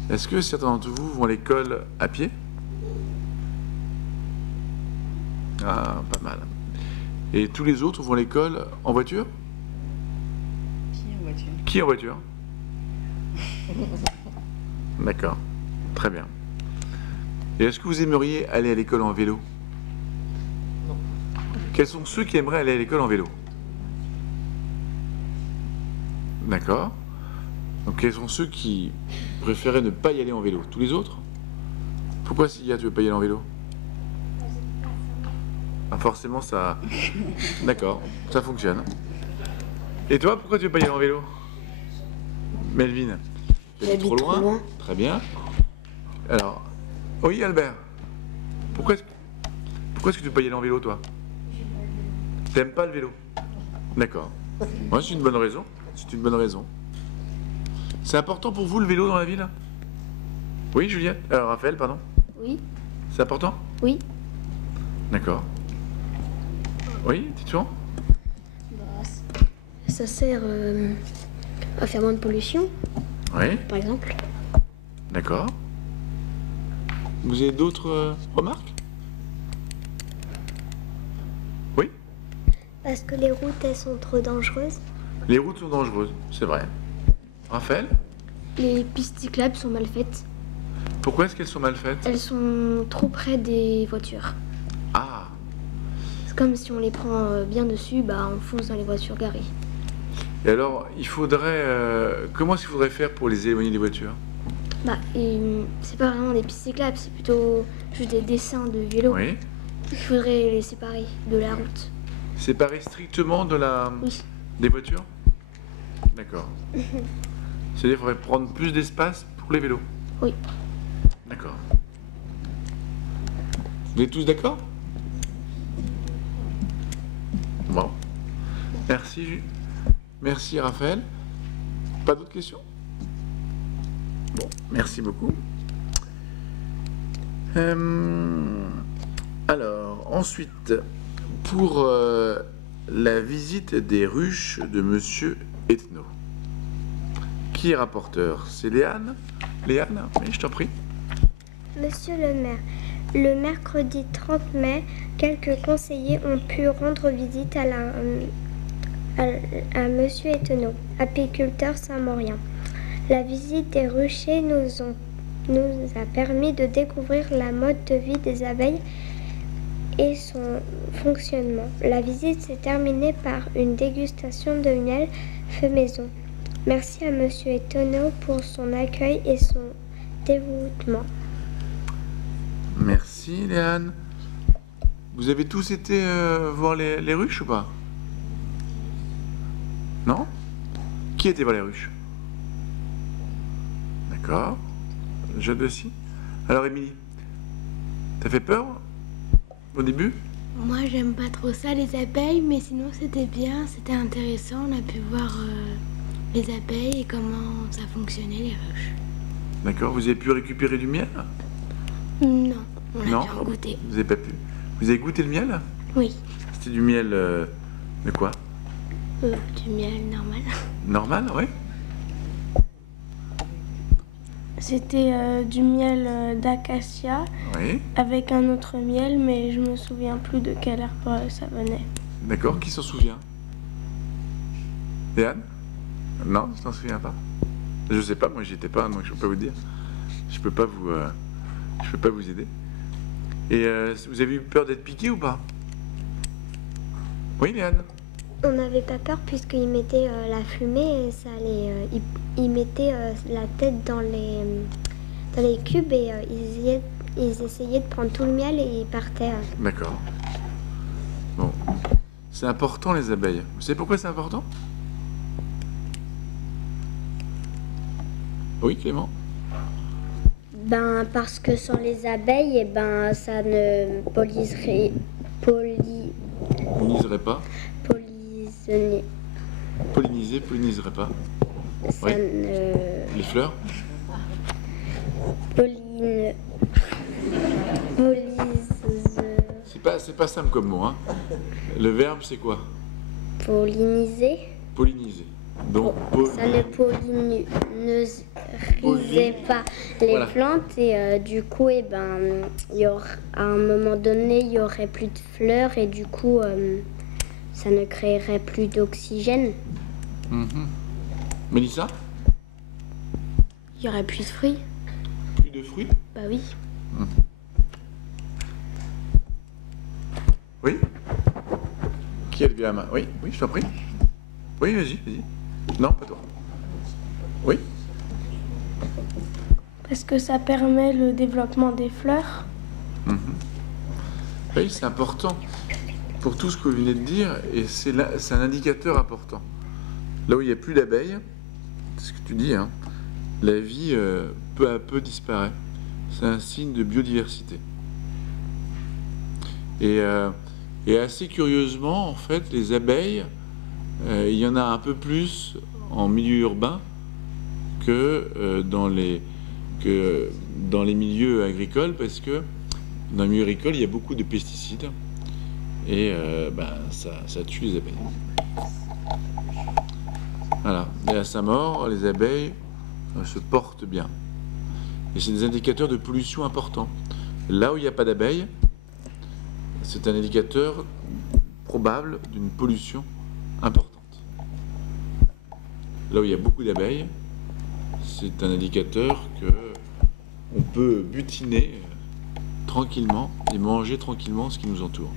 Est-ce que certains d'entre vous vont à l'école à pied? Ah, pas mal. Et tous les autres vont à l'école en voiture? Qui en voiture? Qui en voiture? D'accord. Très bien. Et est-ce que vous aimeriez aller à l'école en vélo? Non. Quels sont ceux qui aimeraient aller à l'école en vélo? D'accord. Donc quels sont ceux qui préféraient ne pas y aller en vélo? Tous les autres? Pourquoi Sylvia, tu veux pas y aller en vélo? Ah, forcément ça... D'accord, ça fonctionne. Et toi, pourquoi tu veux pas y aller en vélo? Melvin? J'habite trop loin. Très bien. Alors, oui Albert, pourquoi est-ce que tu veux pas y aller en vélo, toi? T'aimes pas le vélo? D'accord. Moi, c'est une bonne raison. C'est une bonne raison. C'est important pour vous le vélo dans la ville? Oui, Juliette? Alors, Raphaël, pardon? Oui. C'est important? Oui. D'accord. Oui, Titouan? Ça sert à faire moins de pollution, Oui. par exemple. D'accord. Vous avez d'autres remarques? Oui? Parce que les routes, elles sont trop dangereuses. Les routes sont dangereuses, c'est vrai. Raphaël? Les pistes cyclables sont mal faites. Pourquoi est-ce qu'elles sont mal faites? Elles sont trop près des voitures. Ah, C'est comme si on les prend bien dessus, on fonce dans les voitures garées. et alors, il faudrait... comment est-ce qu'il faudrait faire pour les éloigner des voitures? C'est pas vraiment des pistes cyclables, c'est plutôt juste des dessins de vélos. Oui. Il faudrait les séparer de la route. Séparer strictement de la... Oui. des voitures? D'accord. C'est-à-dire qu'il faudrait prendre plus d'espace pour les vélos? Oui. D'accord. Vous êtes tous d'accord? Bon. Merci. Merci Raphaël. Pas d'autres questions? Bon, merci beaucoup. Alors, ensuite, pour la visite des ruches de Monsieur Ethno. Qui est rapporteur? C'est Léane? Léane, oui, je t'en prie. Monsieur le maire, le mercredi 30 mai, quelques conseillers ont pu rendre visite à Monsieur Ethno, apiculteur saint-maurien. La visite des ruchers nous a permis de découvrir la mode de vie des abeilles et son fonctionnement. La visite s'est terminée par une dégustation de miel fait maison. Merci à Monsieur Ethno pour son accueil et son dévouement. Merci Léane. Vous avez tous été voir les ruches ou pas? Non? Qui était voir les ruches? D'accord. Jade aussi. Alors Émilie, t'as fait peur au début? Moi j'aime pas trop ça les abeilles, mais sinon c'était bien, c'était intéressant, on a pu voir les abeilles et comment ça fonctionnait les ruches. D'accord, vous avez pu récupérer du miel? Non, on a Non, pu en goûter. vous avez pas pu. Vous avez goûté le miel? Oui, C'était du miel de quoi? du miel normal. Normal, oui. C'était du miel d'acacia Oui. avec un autre miel, mais je me souviens plus de quel arbre ça venait. D'accord, qui s'en souvient? Léane? Non, tu t'en souviens pas? Je sais pas, moi j'y étais pas, donc je peux pas vous dire. je peux pas vous aider. Et vous avez eu peur d'être piqué ou pas? Oui, Léane? On n'avait pas peur puisqu'ils mettaient la fumée et ça allait. Ils mettaient la tête dans les cubes et ils essayaient de prendre tout le miel et ils partaient. D'accord. Bon. C'est important les abeilles. Vous savez pourquoi c'est important? Oui, Clément? Ben, parce que sans les abeilles, eh ben, ça ne polliniserait pas. Ça Oui. ne... Les fleurs? C'est pas simple comme mot, hein. Le verbe, c'est quoi? Polliniser. Poliniser. Donc, Ça ne polliniserait pas les plantes et du coup, eh ben, à un moment donné, il y aurait plus de fleurs et du coup, ça ne créerait plus d'oxygène. Mélissa? Il y aurait plus de fruits. Plus de fruits? Bah oui. Oui? Qui a levé la main? Oui, je t'en prie. Oui, vas-y. Non, pas toi. Oui? Parce que ça permet le développement des fleurs. Oui, c'est important pour tout ce que vous venez de dire et c'est un indicateur important. Là où il n'y a plus d'abeilles, c'est ce que tu dis, hein, la vie peu à peu disparaît. C'est un signe de biodiversité. Et assez curieusement, en fait, les abeilles, il y en a un peu plus en milieu urbain que dans les milieux agricoles, parce que dans les milieux agricoles, il y a beaucoup de pesticides et ça tue les abeilles. Voilà. Et à sa mort, les abeilles se portent bien. Et c'est des indicateurs de pollution importants. Là où il n'y a pas d'abeilles, c'est un indicateur probable d'une pollution importante. Là où il y a beaucoup d'abeilles, c'est un indicateur que on peut butiner tranquillement et manger tranquillement ce qui nous entoure.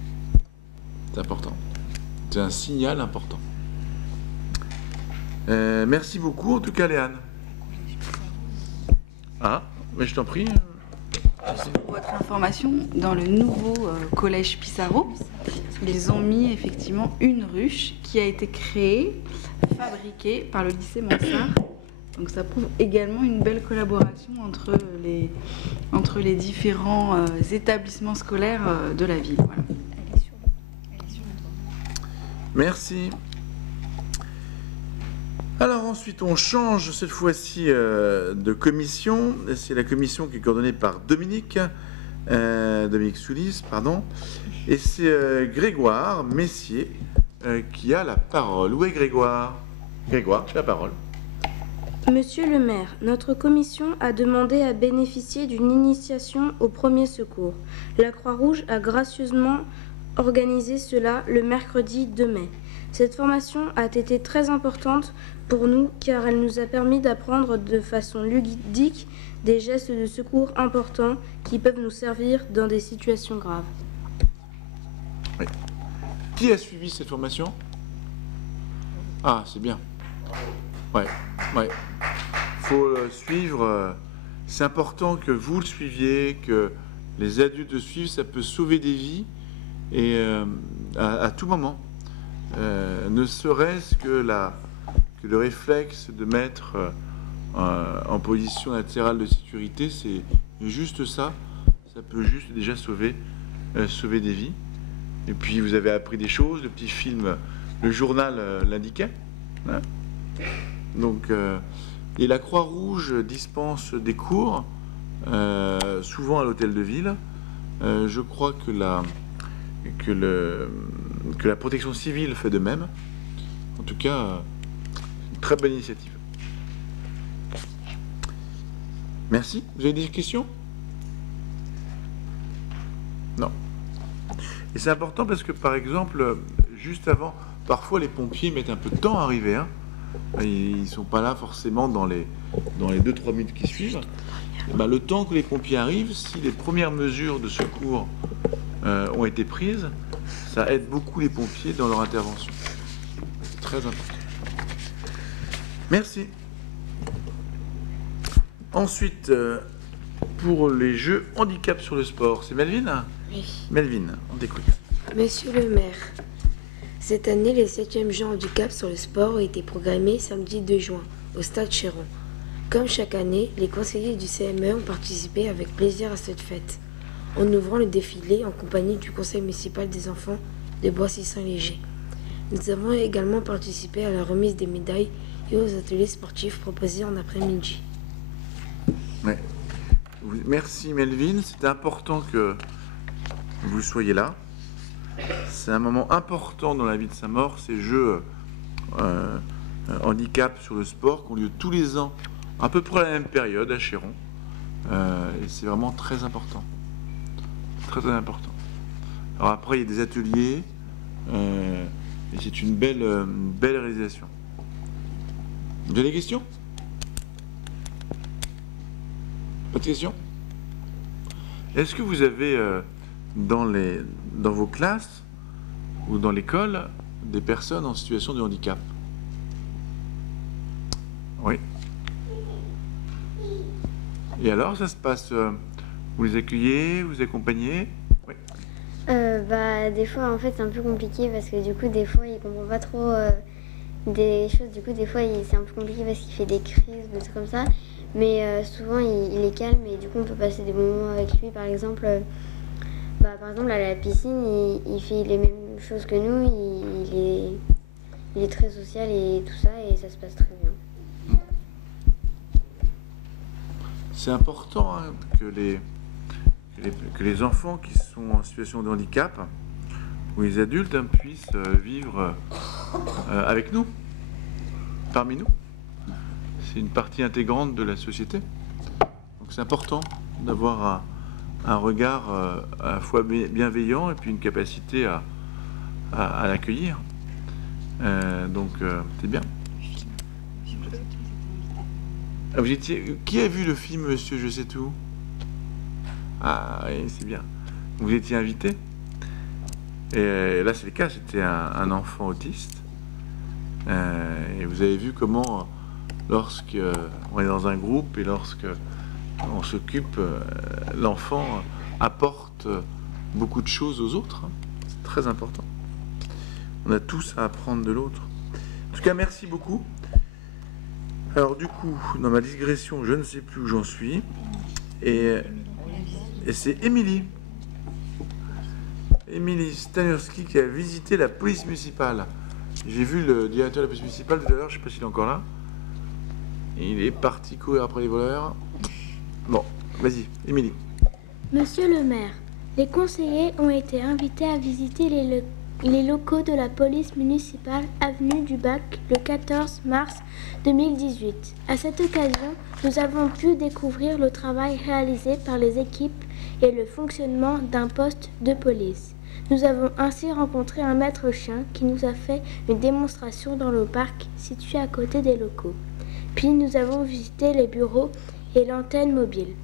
C'est important. C'est un signal important. Merci beaucoup, en tout cas, Léane. Ah, mais je t'en prie. Pour votre information, dans le nouveau collège Pissarro, ils ont mis effectivement une ruche qui a été créée, fabriquée par le lycée Mansart. Donc ça prouve également une belle collaboration entre les différents établissements scolaires de la ville. Voilà. Merci. Alors ensuite, on change cette fois-ci de commission. C'est la commission qui est coordonnée par Dominique Soulis, pardon. Et c'est Grégoire Messier qui a la parole. Où est Grégoire? Grégoire, tu as la parole. Monsieur le maire, notre commission a demandé à bénéficier d'une initiation aux premiers secours. La Croix-Rouge a gracieusement organisé cela le mercredi 2 mai. Cette formation a été très importante pour nous car elle nous a permis d'apprendre de façon ludique des gestes de secours importants qui peuvent nous servir dans des situations graves. Oui. Qui a suivi cette formation? Ah, c'est bien. Ouais. Faut le suivre. C'est important que vous le suiviez, que les adultes le suivent. Ça peut sauver des vies et à tout moment. Ne serait-ce que le réflexe de mettre en position latérale de sécurité, c'est juste ça. Ça peut juste déjà sauver des vies. Et puis vous avez appris des choses. Le petit film, le journal l'indiquait. Hein. Donc, et la Croix-Rouge dispense des cours, souvent à l'hôtel de ville. Je crois que la protection civile fait de même. En tout cas, une très bonne initiative. Merci. Vous avez des questions? Non. Et c'est important parce que, par exemple, juste avant, parfois les pompiers mettent un peu de temps à arriver. Hein. Ils ne sont pas là forcément dans les 2-3 minutes qui suivent. ben, le temps que les pompiers arrivent, si les premières mesures de secours ont été prises, ça aide beaucoup les pompiers dans leur intervention. C'est très important. Merci. Ensuite, pour les jeux handicap sur le sport, c'est Melvin? Oui. Melvin, on t'écoute. Monsieur le maire, cette année, les 7e Jeux handicap sur le sport ont été programmés samedi 2 juin au stade Chéron. Comme chaque année, les conseillers du CME ont participé avec plaisir à cette fête, en ouvrant le défilé en compagnie du conseil municipal des enfants de Boissy-Saint-Léger. Nous avons également participé à la remise des médailles et aux ateliers sportifs proposés en après-midi. Ouais. Merci Melvin, c'est important que vous soyez là. C'est un moment important dans la vie de Saint-Maur, ces jeux handicap sur le sport qui ont lieu tous les ans, à peu près à la même période à Chéron. Et c'est vraiment très important. Très très important. Alors après, il y a des ateliers, et c'est une belle réalisation. Vous avez des questions? Pas de questions? Est-ce que vous avez dans vos classes ou dans l'école des personnes en situation de handicap? Oui. Et alors, ça se passe, vous les accueillez, vous accompagnez? Oui. Des fois, en fait, c'est un peu compliqué parce que du coup, des fois, il comprend pas trop des choses. Du coup, des fois, c'est un peu compliqué parce qu'il fait des crises, des trucs comme ça. Mais souvent, il est calme et du coup, on peut passer des moments avec lui. Par exemple, à la piscine, il fait les mêmes choses que nous. Il est très social et tout ça, et ça se passe très bien. C'est important hein, que les enfants qui sont en situation de handicap ou les adultes hein, puissent vivre avec nous, parmi nous. C'est une partie intégrante de la société. Donc c'est important d'avoir un regard à la fois bienveillant et puis une capacité à l'accueillir. Donc c'est bien. Vous étiez... Qui a vu le film Monsieur Je sais tout? Ah oui, c'est bien. Vous étiez invité. Et là, c'est le cas. C'était un enfant autiste. Et vous avez vu comment, lorsque on est dans un groupe et lorsque on s'occupe, l'enfant apporte beaucoup de choses aux autres. C'est très important. On a tous à apprendre de l'autre. En tout cas, merci beaucoup. Alors du coup, dans ma digression, je ne sais plus où j'en suis. Et c'est Émilie Stanurski qui a visité la police municipale. J'ai vu le directeur de la police municipale tout à l'heure, je ne sais pas s'il est encore là. Il est parti courir après les voleurs. Bon, vas-y, Émilie. Monsieur le maire, les conseillers ont été invités à visiter les locaux de la police municipale avenue du Bac le 14 mars 2018. À cette occasion, nous avons pu découvrir le travail réalisé par les équipes et le fonctionnement d'un poste de police. Nous avons ainsi rencontré un maître chien qui nous a fait une démonstration dans le parc situé à côté des locaux. Puis nous avons visité les bureaux et l'antenne mobile.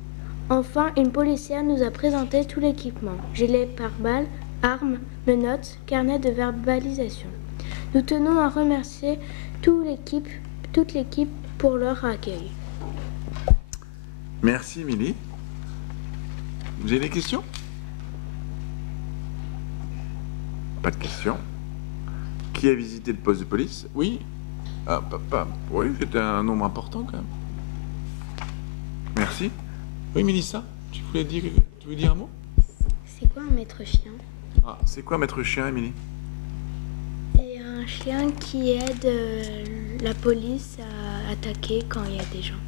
Enfin, une policière nous a présenté tout l'équipement, gilet pare-balles, armes, menottes, carnet de verbalisation. Nous tenons à remercier toute l'équipe pour leur accueil. Merci, Émilie. Vous avez des questions? Pas de questions. Qui a visité le poste de police? Oui. Oui, c'était un nombre important quand même. Merci. Oui, Mélissa, tu voulais dire un mot? C'est quoi un maître chien? Ah, c'est quoi maître chien, Émilie? C'est un chien qui aide la police à attaquer quand il y a des gens.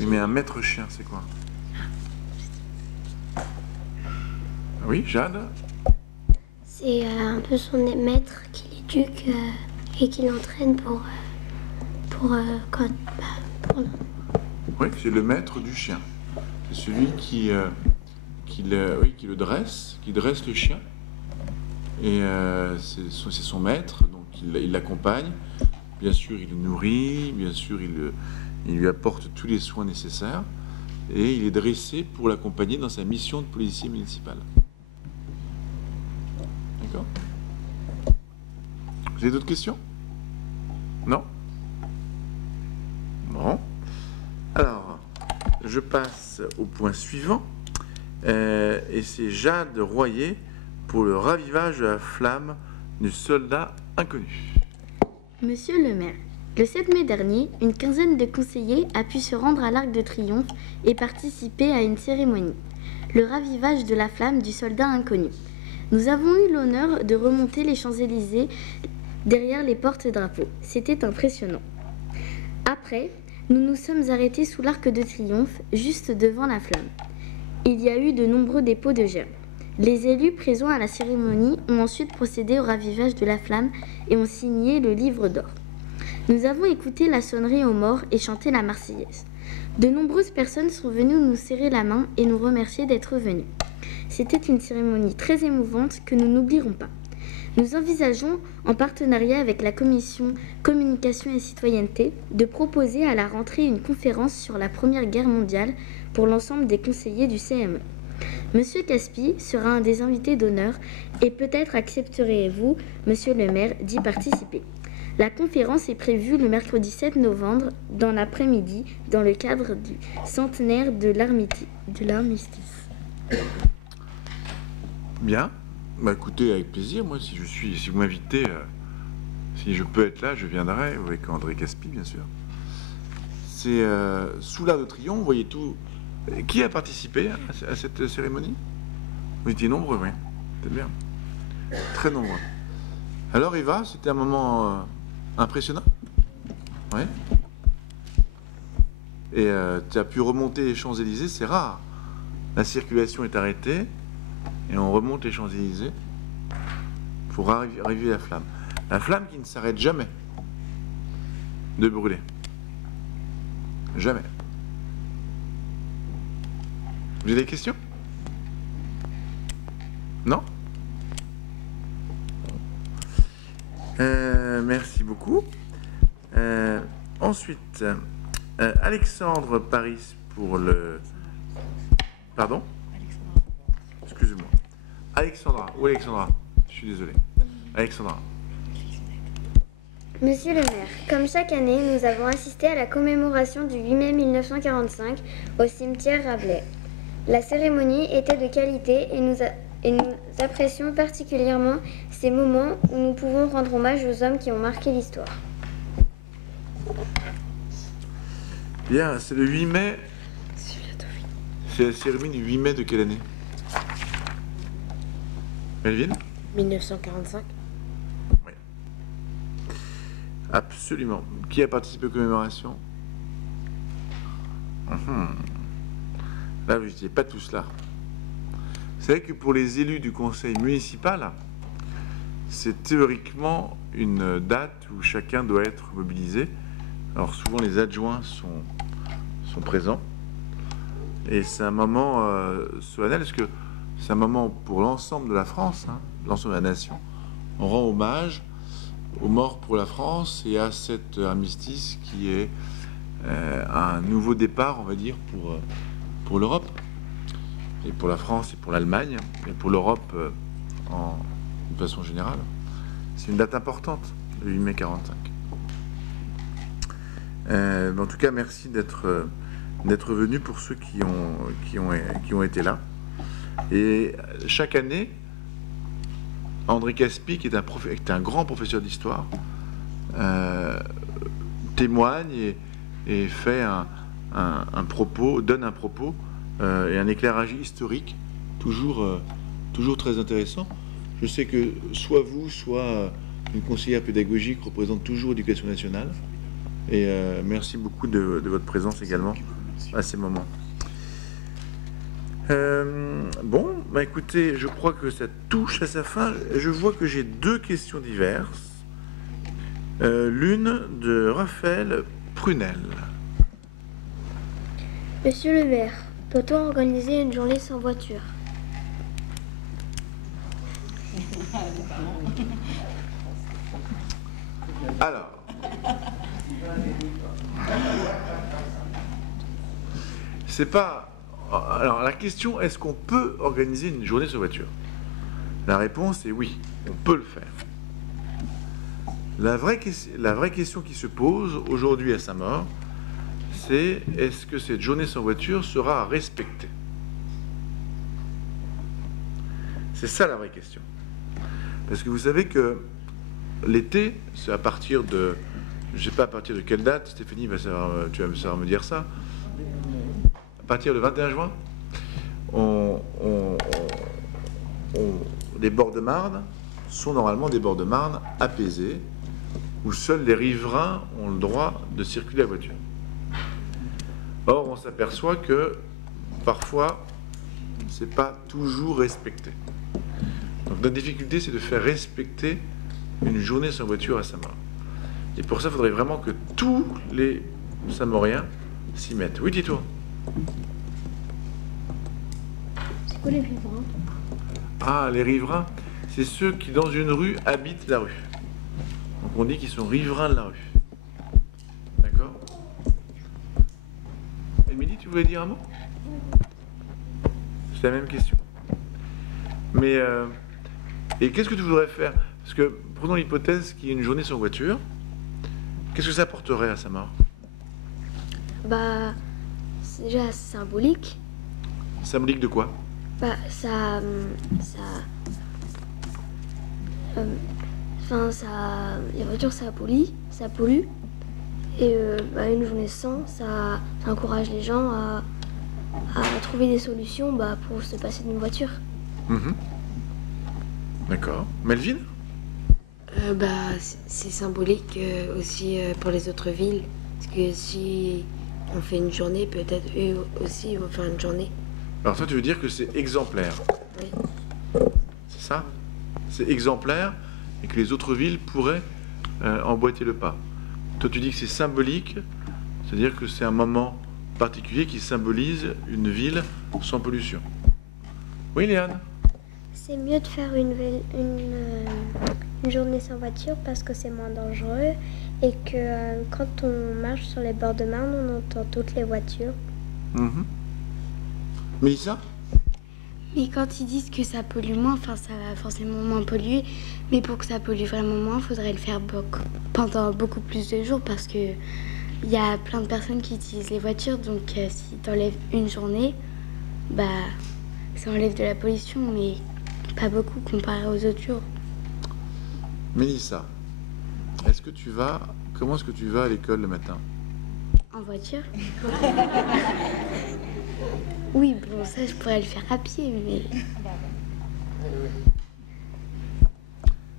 Oui, mais un maître chien, c'est quoi? Oui, Jade? C'est un peu son maître qui l'éduque et qui l'entraîne pour Oui, c'est le maître du chien. C'est celui qui le dresse, qui dresse le chien. Et c'est son maître, donc il l'accompagne. Bien sûr, il le nourrit, bien sûr, il lui apporte tous les soins nécessaires. et il est dressé pour l'accompagner dans sa mission de policier municipal. D'accord? Vous avez d'autres questions? Non? Bon. Alors, je passe au point suivant, et c'est Jade Royer pour le ravivage de la flamme du soldat inconnu. Monsieur le maire, le 7 mai dernier, une quinzaine de conseillers a pu se rendre à l'Arc de Triomphe et participer à une cérémonie, le ravivage de la flamme du soldat inconnu. Nous avons eu l'honneur de remonter les Champs-Élysées derrière les porte-drapeaux. C'était impressionnant. Après, nous nous sommes arrêtés sous l'Arc de Triomphe, juste devant la flamme. Il y a eu de nombreux dépôts de germes. Les élus présents à la cérémonie ont ensuite procédé au ravivage de la flamme et ont signé le livre d'or. Nous avons écouté la sonnerie aux morts et chanté la Marseillaise. De nombreuses personnes sont venues nous serrer la main et nous remercier d'être venus. C'était une cérémonie très émouvante que nous n'oublierons pas. Nous envisageons, en partenariat avec la Commission Communication et Citoyenneté, de proposer à la rentrée une conférence sur la Première Guerre mondiale pour l'ensemble des conseillers du CME. Monsieur Caspi sera un des invités d'honneur et peut-être accepteriez-vous, monsieur le maire, d'y participer. La conférence est prévue le mercredi 7 novembre dans l'après-midi dans le cadre du centenaire de l'armistice. Bien. Bah écoutez, avec plaisir. Moi, si vous m'invitez, si je peux être là, je viendrai avec André Caspi, bien sûr. C'est sous l'Arc de Triomphe, vous voyez tout. Qui a participé à cette cérémonie? Vous étiez nombreux, oui. C'est bien. Très nombreux. Alors, Eva, c'était un moment impressionnant? Oui. Et tu as pu remonter les Champs-Élysées, c'est rare. La circulation est arrêtée et on remonte les Champs-Élysées pour raviver la flamme. La flamme qui ne s'arrête jamais de brûler. Jamais. Vous avez des questions? Non? Merci beaucoup. Ensuite, Alexandre Paris pour le... Pardon? Excusez-moi. Alexandra. Où est Alexandra? Je suis désolé. Alexandra. Monsieur le maire, comme chaque année, nous avons assisté à la commémoration du 8 mai 1945 au cimetière Rabelais. La cérémonie était de qualité et nous apprécions particulièrement ces moments où nous pouvons rendre hommage aux hommes qui ont marqué l'histoire. Bien, c'est le 8 mai. C'est la cérémonie du 8 mai de quelle année? Melvin? 1945. Oui. Absolument. Qui a participé aux commémorations? Là, vous n'étiez pas tous là. Vous savez que pour les élus du conseil municipal, c'est théoriquement une date où chacun doit être mobilisé. Alors souvent les adjoints sont présents. Et c'est un moment solennel, parce que c'est un moment pour l'ensemble de la France, l'ensemble de la nation. On rend hommage aux morts pour la France et à cet armistice qui est un nouveau départ, on va dire, pour l'Europe, et pour la France et pour l'Allemagne, et pour l'Europe de façon générale. C'est une date importante, le 8 mai 45. En tout cas, merci d'être venu pour ceux qui ont été là. Et chaque année, André Caspi, qui est un grand professeur d'histoire, témoigne et fait un propos, donne un propos et un éclairage historique toujours très intéressant. Je sais que soit vous, soit une conseillère pédagogique représente toujours l'Éducation nationale. Et merci beaucoup de votre présence également à ces moments. Bon, bah écoutez, je crois que ça touche à sa fin. Je vois que j'ai deux questions diverses. L'une de Raphaël Prunel. Monsieur le maire, peut-on organiser une journée sans voiture? c'est pas... Alors la question, est-ce qu'on peut organiser une journée sans voiture? La réponse est oui, on peut le faire. La vraie question qui se pose aujourd'hui à Saint-Maur, c'est est-ce que cette journée sans voiture sera à respecter? C'est ça la vraie question. Parce que vous savez que l'été, c'est à partir de... Je ne sais pas à partir de quelle date, Stéphanie, tu vas savoir me dire ça. À partir du 21 juin, les bords de Marne sont normalement des bords de Marne apaisés, où seuls les riverains ont le droit de circuler à voiture. Or, on s'aperçoit que parfois, c'est pas toujours respecté. Donc notre difficulté, c'est de faire respecter une journée sans voiture à Saint-Maur. Et pour ça, il faudrait vraiment que tous les Saint-Mauriens s'y mettent. Oui, dis-toi. C'est quoi les riverains? Ah, les riverains, c'est ceux qui, dans une rue, habitent la rue. Donc on dit qu'ils sont riverains de la rue. D'accord? Émilie, tu voulais dire un mot? C'est la même question. Mais... et qu'est-ce que tu voudrais faire? Parce que, prenons l'hypothèse qu'il y ait une journée sans voiture. Qu'est-ce que ça apporterait à Saint-Maur? Bah, c'est déjà symbolique. Symbolique de quoi? Bah, les voitures, ça pollue. Et une journée sans, ça encourage les gens à trouver des solutions pour se passer d'une voiture. D'accord. Melvin? C'est symbolique aussi pour les autres villes. Parce que si on fait une journée, peut-être eux aussi vont faire une journée. Alors toi, tu veux dire que c'est exemplaire? Oui. C'est ça? C'est exemplaire et que les autres villes pourraient emboîter le pas. Toi, tu dis que c'est symbolique, c'est-à-dire que c'est un moment particulier qui symbolise une ville sans pollution. Oui, Léane? C'est mieux de faire une journée sans voiture parce que c'est moins dangereux et que quand on marche sur les bords de Marne, on entend toutes les voitures. Mélissa? Mais quand ils disent que ça pollue moins, ça va forcément moins polluer. Mais pour que ça pollue vraiment moins, il faudrait le faire pendant beaucoup plus de jours parce que il y a plein de personnes qui utilisent les voitures. Donc si tu enlèves une journée, ça enlève de la pollution, mais pas beaucoup comparé aux autres jours. Mélissa, comment est-ce que tu vas à l'école le matin? En voiture? Oui, bon, ça, je pourrais le faire à pied, mais...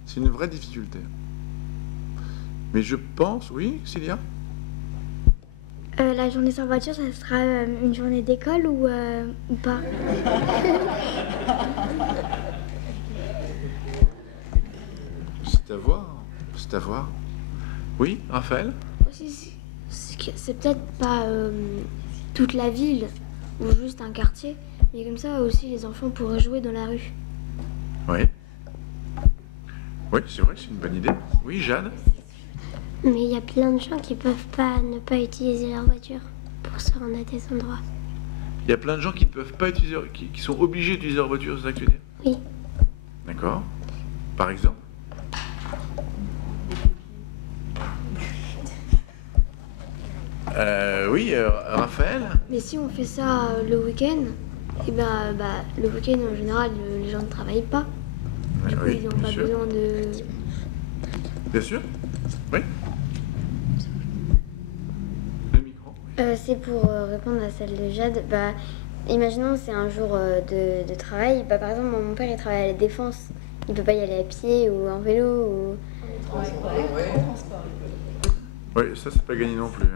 C'est une vraie difficulté. Mais je pense... Oui, Célia? La journée sans voiture, ça sera une journée d'école ou pas? C'est à voir. C'est à voir. Oui, Raphaël? C'est peut-être pas toute la ville ou juste un quartier, mais comme ça aussi les enfants pourraient jouer dans la rue. Oui. Oui, c'est vrai, c'est une bonne idée. Oui, Jeanne? Mais il y a plein de gens qui peuvent pas ne pas utiliser leur voiture pour se rendre à des endroits. Il y a plein de gens qui ne peuvent pas utiliser, qui sont obligés d'utiliser leur voiture, c'est ça que tu veux dire? Oui. D'accord. Par exemple? Oui, Raphaël? Mais si on fait ça le week-end, le week-end en général, les gens ne travaillent pas. Du coup, ils n'ont pas besoin de... Bien sûr. Oui. C'est pour répondre à celle de Jade. Imaginons c'est un jour de travail. Par exemple, mon père il travaille à la Défense. Il peut pas y aller à pied ou en vélo ou... Oui, ça c'est pas gagné non plus.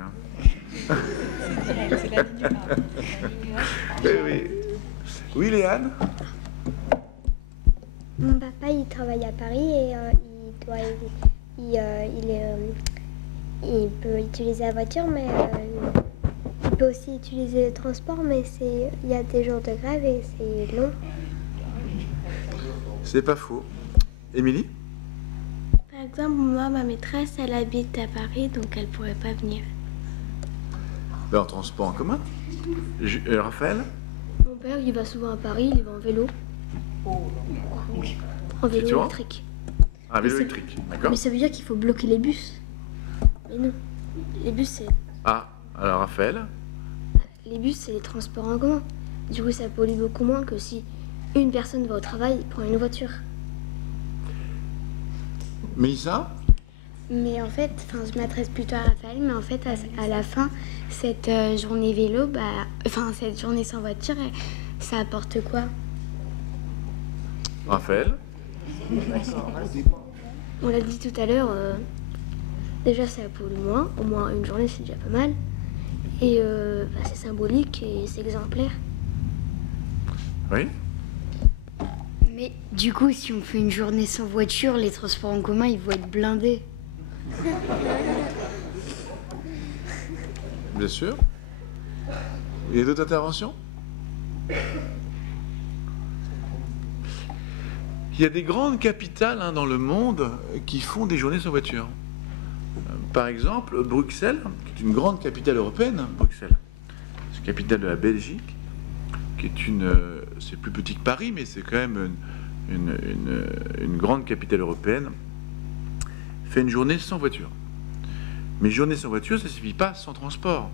C'est la vie du mardi. Oui. Oui, Léane? Mon papa il travaille à Paris et il peut utiliser la voiture, mais il peut aussi utiliser le transport, mais il y a des jours de grève et c'est long. C'est pas faux. Émilie? Par exemple, moi, ma maîtresse, elle habite à Paris, donc elle pourrait pas venir. En transport en commun? Raphaël? Mon père, il va souvent à Paris, il va en vélo. En vélo Effectivement. électrique. Un vélo électrique, d'accord. Mais ça veut dire qu'il faut bloquer les bus. Mais non. Les bus, c'est Alors Raphaël? les transports en commun. Du coup, ça pollue beaucoup moins que si une personne va au travail et prend une voiture. Mélissa? Mais en fait, je m'adresse plutôt à Raphaël, mais en fait, à la fin, cette journée vélo, cette journée sans voiture, ça apporte quoi? Raphaël? On l'a dit tout à l'heure, déjà ça pollue moins, au moins une journée c'est déjà pas mal. Et c'est symbolique et c'est exemplaire. Oui? Mais du coup, si on fait une journée sans voiture, les transports en commun, ils vont être blindés. Bien sûr. Il y a d'autres interventions? Il y a des grandes capitales dans le monde qui font des journées sans voiture. Par exemple, Bruxelles, qui est une grande capitale européenne, Bruxelles, c'est la capitale de la Belgique, qui est c'est plus petit que Paris, mais c'est quand même une grande capitale européenne, fait une journée sans voiture. Mais journée sans voiture, ça ne suffit pas sans transport.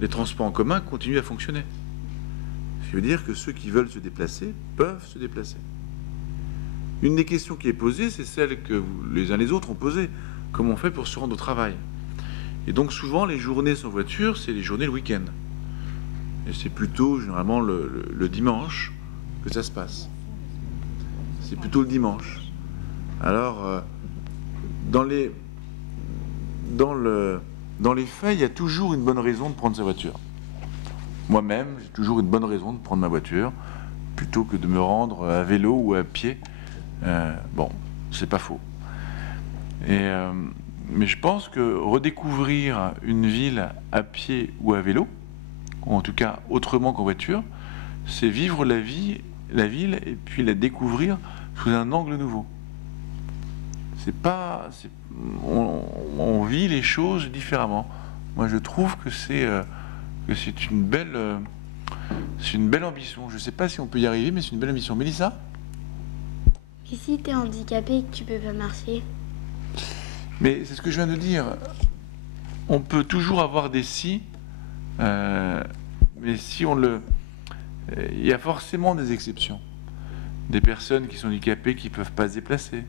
Les transports en commun continuent à fonctionner. Ce qui veut dire que ceux qui veulent se déplacer peuvent se déplacer. Une des questions qui est posée, c'est celle que les uns les autres ont posée. Comment on fait pour se rendre au travail? Et donc souvent, les journées sans voiture, c'est les journées le week-end. Et c'est plutôt généralement le dimanche que ça se passe. C'est plutôt le dimanche. Alors, dans les faits, il y a toujours une bonne raison de prendre sa voiture. Moi-même, j'ai toujours une bonne raison de prendre ma voiture, plutôt que de me rendre à vélo ou à pied. C'est pas faux. Mais je pense que redécouvrir une ville à pied ou à vélo, ou en tout cas autrement qu'en voiture, c'est vivre la ville et puis la découvrir sous un angle nouveau. On vit les choses différemment. Moi, je trouve que c'est une belle ambition. Je ne sais pas si on peut y arriver, mais c'est une belle ambition. Mélissa? Et si t'es handicapé et que tu peux pas marcher? Mais c'est ce que je viens de dire. On peut toujours avoir des si, mais si il y a forcément des exceptions. Des personnes qui sont handicapées qui ne peuvent pas se déplacer.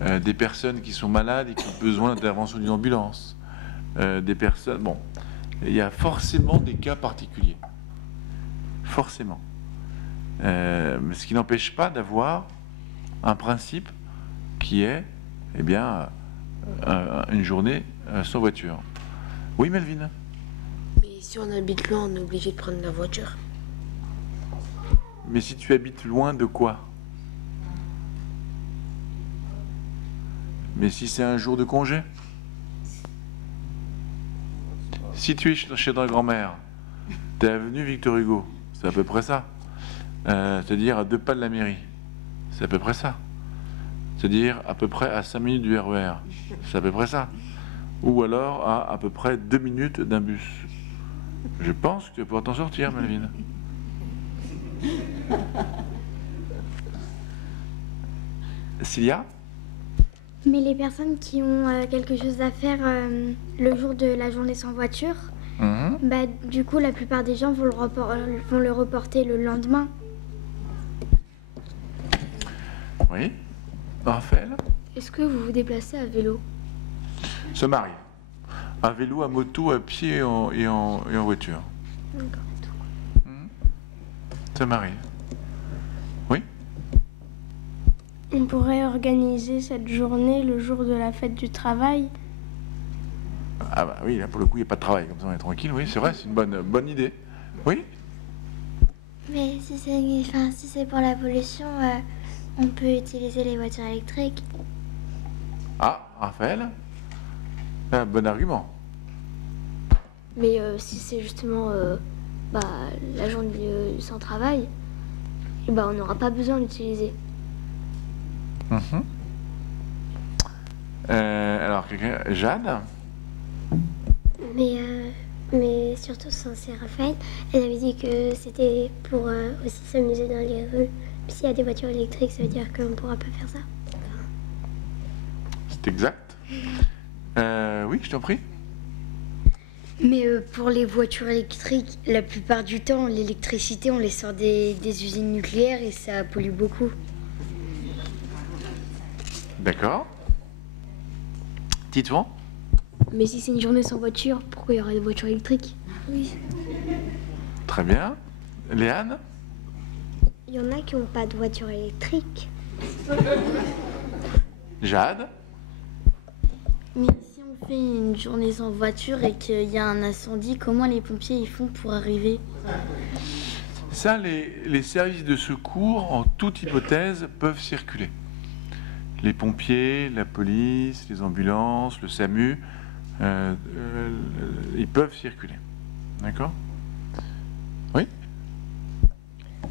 Des personnes qui sont malades et qui ont besoin d'intervention d'une ambulance. Des personnes... Bon, il y a forcément des cas particuliers. Forcément. Mais ce qui n'empêche pas d'avoir un principe qui est, une journée sans voiture. Oui, Melvin? Mais si on habite loin, on est obligé de prendre la voiture. Mais si tu habites loin de quoi? Mais si c'est un jour de congé? Si tu es chez ta grand-mère, t'es avenue Victor Hugo, c'est à peu près ça. C'est-à-dire à 2 pas de la mairie, c'est à peu près ça. C'est-à-dire à peu près à 5 minutes du RER, c'est à peu près ça. Ou alors à peu près 2 minutes d'un bus. Je pense que tu vas pouvoir t'en sortir, Melvin. Cilia? Mais les personnes qui ont quelque chose à faire le jour de la journée sans voiture, du coup, la plupart des gens vont le reporter le lendemain. Oui. Raphaël? Est-ce que vous vous déplacez à vélo? Ça m'arrive. À vélo, à moto, à pied et en voiture. D'accord. Ça m'arrive. Oui? On pourrait organiser cette journée le jour de la fête du travail. Ah bah oui, là pour le coup, il n'y a pas de travail, comme ça on est tranquille. Oui, c'est vrai, c'est une bonne idée. Oui? Mais si c'est pour la pollution, on peut utiliser les voitures électriques. Ah, Raphaël? Bon argument. Mais si c'est justement la journée sans travail, on n'aura pas besoin d'utiliser. Alors, Jade? Mais mais surtout c'est Raphaël. Elle avait dit que c'était pour aussi s'amuser dans les rues. Puis s'il y a des voitures électriques, ça veut dire qu'on ne pourra pas faire ça. C'est exact. Oui, je t'en prie. Mais pour les voitures électriques, la plupart du temps, l'électricité, on les sort des usines nucléaires et ça pollue beaucoup. D'accord. Titouan? Mais si c'est une journée sans voiture, pourquoi il y aura des voitures électriques? Oui. Très bien. Léane? Il y en a qui n'ont pas de voiture électrique. Jade? Mais si on fait une journée sans voiture et qu'il y a un incendie, comment les pompiers ils font pour arriver? Ça, les services de secours, en toute hypothèse, peuvent circuler. Les pompiers, la police, les ambulances, le SAMU, ils peuvent circuler. D'accord? Oui?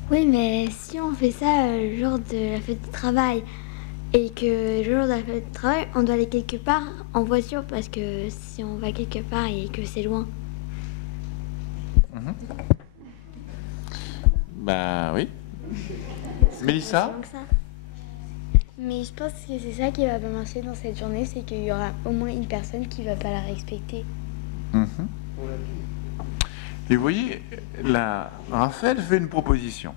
Oui, mais si on fait ça le jour de la fête du travail et que le jour de la fête du travail, on doit aller quelque part en voiture parce que si on va quelque part et que c'est loin. Bah oui. Mélissa? Mais je pense que c'est ça qui va pas marcher dans cette journée, c'est qu'il y aura au moins une personne qui va pas la respecter. Et vous voyez, là, Raphaël fait une proposition.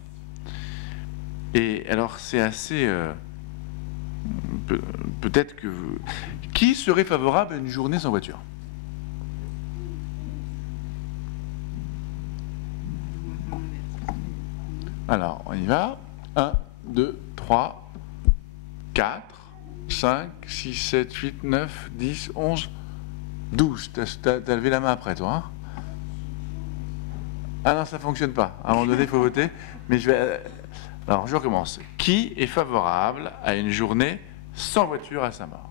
Et alors, c'est assez... peut-être que... Qui serait favorable à une journée sans voiture? Alors, on y va. 1, 2, 3, 4, 5, 6, 7, 8, 9, 10, 11, 12. T'as levé la main après, toi, hein? Ah non, ça ne fonctionne pas. À un moment donné, il faut voter. Mais je vais... Alors, je recommence. Qui est favorable à une journée sans voiture à Saint-Maur?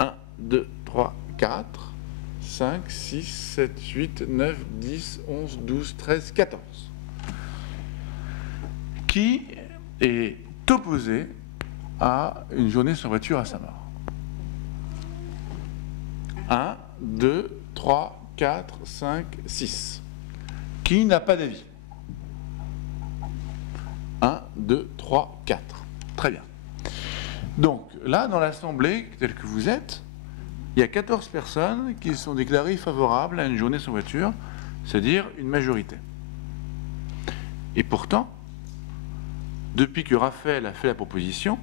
1, 2, 3, 4, 5, 6, 7, 8, 9, 10, 11, 12, 13, 14. Qui est opposé à une journée sans voiture à Saint-Maur? 1, 2, 3, 4, 5, 6. Qui n'a pas d'avis? 1, 2, 3, 4. Très bien. Donc, là, dans l'Assemblée, telle que vous êtes, il y a 14 personnes qui sont déclarées favorables à une journée sans voiture, c'est-à-dire une majorité. Et pourtant, depuis que Raphaël a fait la proposition,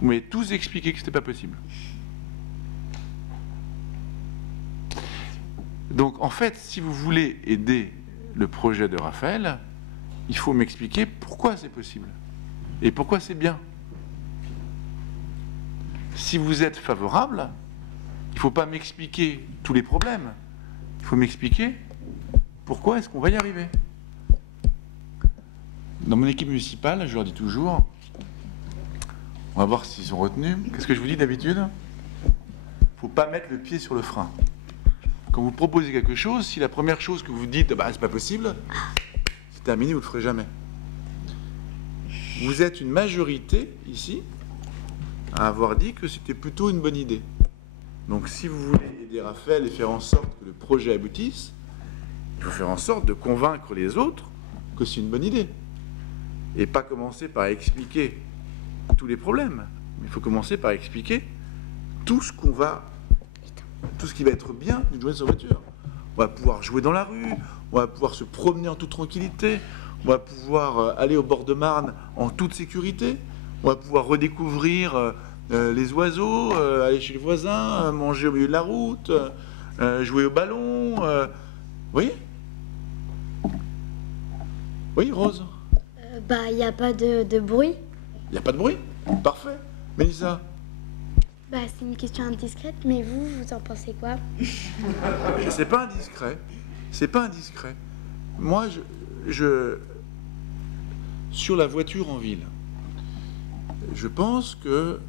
vous m'avez tous expliqué que ce n'était pas possible. Donc, en fait, si vous voulez aider le projet de Raphaël, il faut m'expliquer pourquoi c'est possible et pourquoi c'est bien. Si vous êtes favorable, il ne faut pas m'expliquer tous les problèmes. Il faut m'expliquer pourquoi est-ce qu'on va y arriver. Dans mon équipe municipale, je leur dis toujours, on va voir s'ils ont retenu. Qu'est-ce que je vous dis d'habitude? Il ne faut pas mettre le pied sur le frein. Quand vous proposez quelque chose, si la première chose que vous dites, bah, c'est pas possible, c'est terminé, vous ne le ferez jamais. Vous êtes une majorité ici à avoir dit que c'était plutôt une bonne idée. Donc si vous voulez aider Raphaël et faire en sorte que le projet aboutisse, il faut faire en sorte de convaincre les autres que c'est une bonne idée. Et pas commencer par expliquer tous les problèmes, mais il faut commencer par expliquer tout ce qui va être bien d'une journée sans voiture. On va pouvoir jouer dans la rue, on va pouvoir se promener en toute tranquillité, on va pouvoir aller au bord de Marne en toute sécurité, on va pouvoir redécouvrir les oiseaux, aller chez les voisins, manger au milieu de la route, jouer au ballon. Vous voyez? Oui, Rose? Bah, il n'y a pas de bruit. Il n'y a pas de bruit? Parfait. Mélissa? Bah, c'est une question indiscrète, mais vous en pensez quoi? C'est pas indiscret. C'est pas indiscret. Moi, sur la voiture en ville, je pense que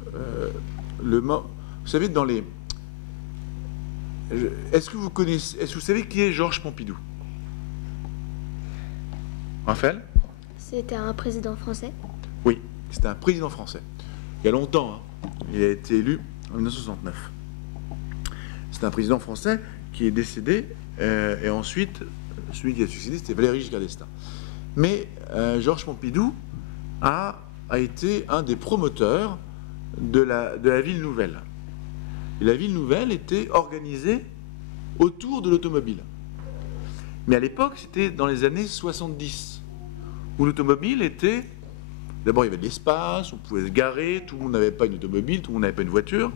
vous savez, dans les... Est-ce que vous savez qui est Georges Pompidou? Raphaël? C'était un président français? Oui, c'était un président français. Il y a longtemps, hein. Il a été élu en 1969. C'est un président français qui est décédé, et ensuite, celui qui a succédé, c'était Valéry Giscard d'Estaing. Mais Georges Pompidou a été un des promoteurs de la ville nouvelle. Et la ville nouvelle était organisée autour de l'automobile. Mais à l'époque, c'était dans les années 70, où l'automobile était... D'abord, il y avait de l'espace, on pouvait se garer, tout le monde n'avait pas une automobile, tout le monde n'avait pas une voiture.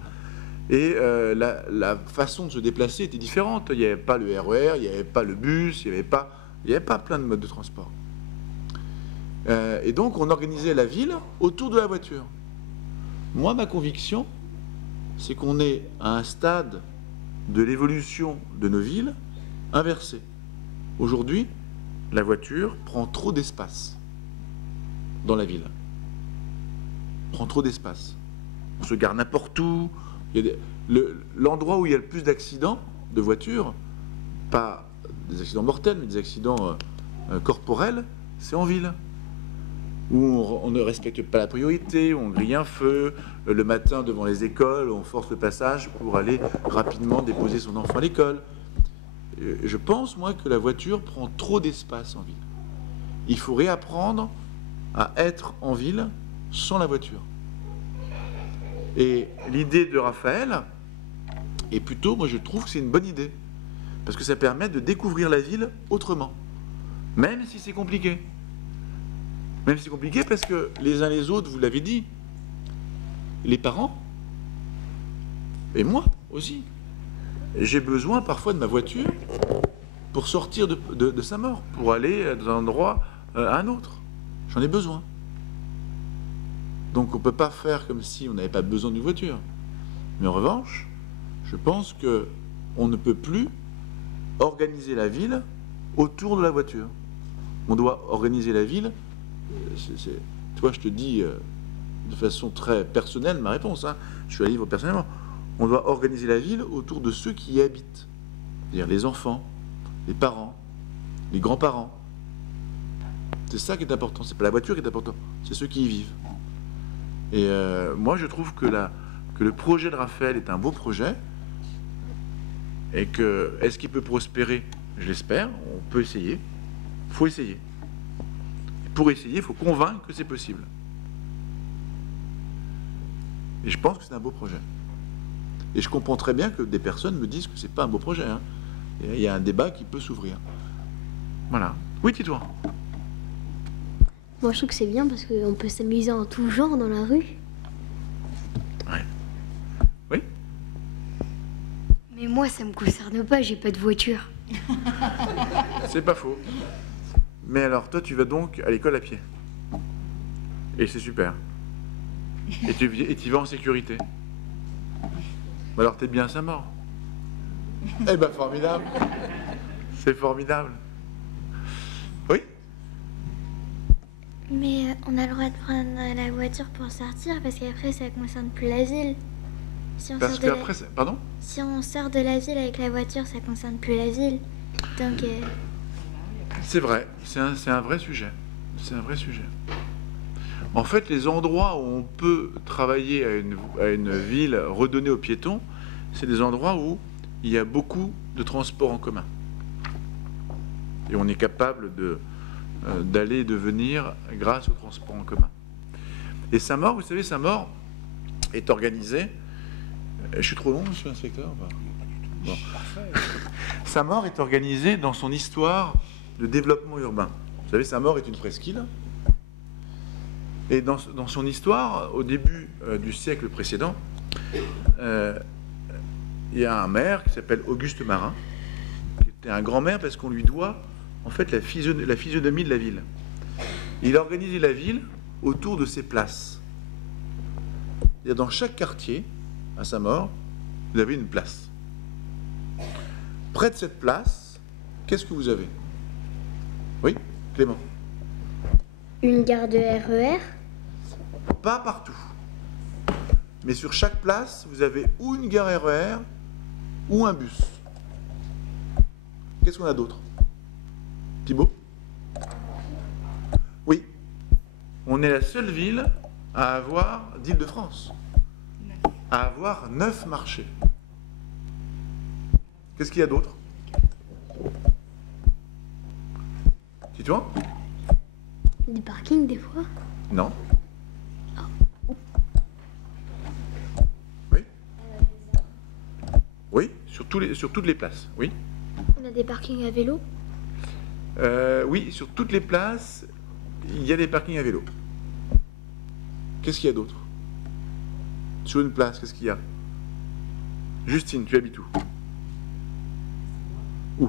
Et la façon de se déplacer était différente. Il n'y avait pas le RER, il n'y avait pas le bus, il n'y avait pas plein de modes de transport. Et donc, on organisait la ville autour de la voiture. Moi, ma conviction, c'est qu'on est à un stade de l'évolution de nos villes inversé. Aujourd'hui, la voiture prend trop d'espace dans la ville. Prend trop d'espace. On se gare n'importe où. L'endroit où il y a le plus d'accidents de voitures, pas des accidents mortels, mais des accidents corporels, c'est en ville. Où on ne respecte pas la priorité, on grille un feu, le matin devant les écoles, on force le passage pour aller rapidement déposer son enfant à l'école. Je pense, moi, que la voiture prend trop d'espace en ville. Il faut réapprendre à être en ville sans la voiture. Et l'idée de Raphaël est plutôt, moi je trouve que c'est une bonne idée, parce que ça permet de découvrir la ville autrement, même si c'est compliqué. Même si c'est compliqué parce que les uns les autres, vous l'avez dit, les parents, et moi aussi, j'ai besoin parfois de ma voiture pour sortir de sa mort, pour aller d'un endroit à un autre. J'en ai besoin. Donc on ne peut pas faire comme si on n'avait pas besoin d'une voiture. Mais en revanche, je pense qu'on ne peut plus organiser la ville autour de la voiture. On doit organiser la ville, toi je te dis de façon très personnelle ma réponse, hein. Je suis à livre personnellement. On doit organiser la ville autour de ceux qui y habitent. C'est-à-dire les enfants, les parents, les grands-parents. C'est ça qui est important, c'est pas la voiture qui est important, c'est ceux qui y vivent. Et moi, je trouve que le projet de Raphaël est un beau projet et que, est-ce qu'il peut prospérer? Je l'espère, on peut essayer. Il faut essayer. Et pour essayer, il faut convaincre que c'est possible. Et je pense que c'est un beau projet. Et je comprends très bien que des personnes me disent que c'est pas un beau projet, hein. Il y a un débat qui peut s'ouvrir. Voilà. Oui, dis-toi. Moi, je trouve que c'est bien parce qu'on peut s'amuser en tout genre dans la rue. Ouais. Oui. Mais moi, ça me concerne pas, j'ai pas de voiture. C'est pas faux. Mais alors, toi, tu vas donc à l'école à pied. Et c'est super. Et tu y vas en sécurité. Alors, t'es bien à Saint-Maur. Eh ben, formidable. C'est formidable. Oui. Mais on a le droit de prendre la voiture pour sortir parce qu'après ça ne concerne plus la ville. Si on parce qu'après, pardon ? Si on sort de la ville avec la voiture, ça ne concerne plus la ville. Donc. C'est vrai, c'est un vrai sujet. C'est un vrai sujet. En fait, les endroits où on peut travailler à une ville redonnée aux piétons, c'est des endroits où il y a beaucoup de transports en commun. Et on est capable d'aller et de venir grâce au transport en commun. Et Saint-Maur, vous savez, Saint-Maur est organisé... Je suis trop long, monsieur l'inspecteur? Bon. Saint-Maur est organisé dans son histoire de développement urbain. Vous savez, Saint-Maur est une presqu'île. Et dans son histoire, au début du siècle précédent, il y a un maire qui s'appelle Auguste Marin, qui était un grand maire parce qu'on lui doit en fait la physionomie de la ville. Il a organisé la ville autour de ses places. Et dans chaque quartier, à Saint-Maur, vous avez une place. Près de cette place, qu'est-ce que vous avez? Oui, Clément? Une gare de RER? Pas partout. Mais sur chaque place, vous avez ou une gare RER ou un bus. Qu'est-ce qu'on a d'autre? Thibaut? Oui. On est la seule ville à avoir, d'Île-de-France, à avoir 9 marchés. Qu'est-ce qu'il y a d'autre? Dis-toi. Des parkings des fois? Non. Oui. Oui, sur toutes les places, oui. On a des parkings à vélo? Oui, sur toutes les places, il y a des parkings à vélo. Qu'est-ce qu'il y a d'autre? Sur une place, qu'est-ce qu'il y a? Justine, tu habites où? Où?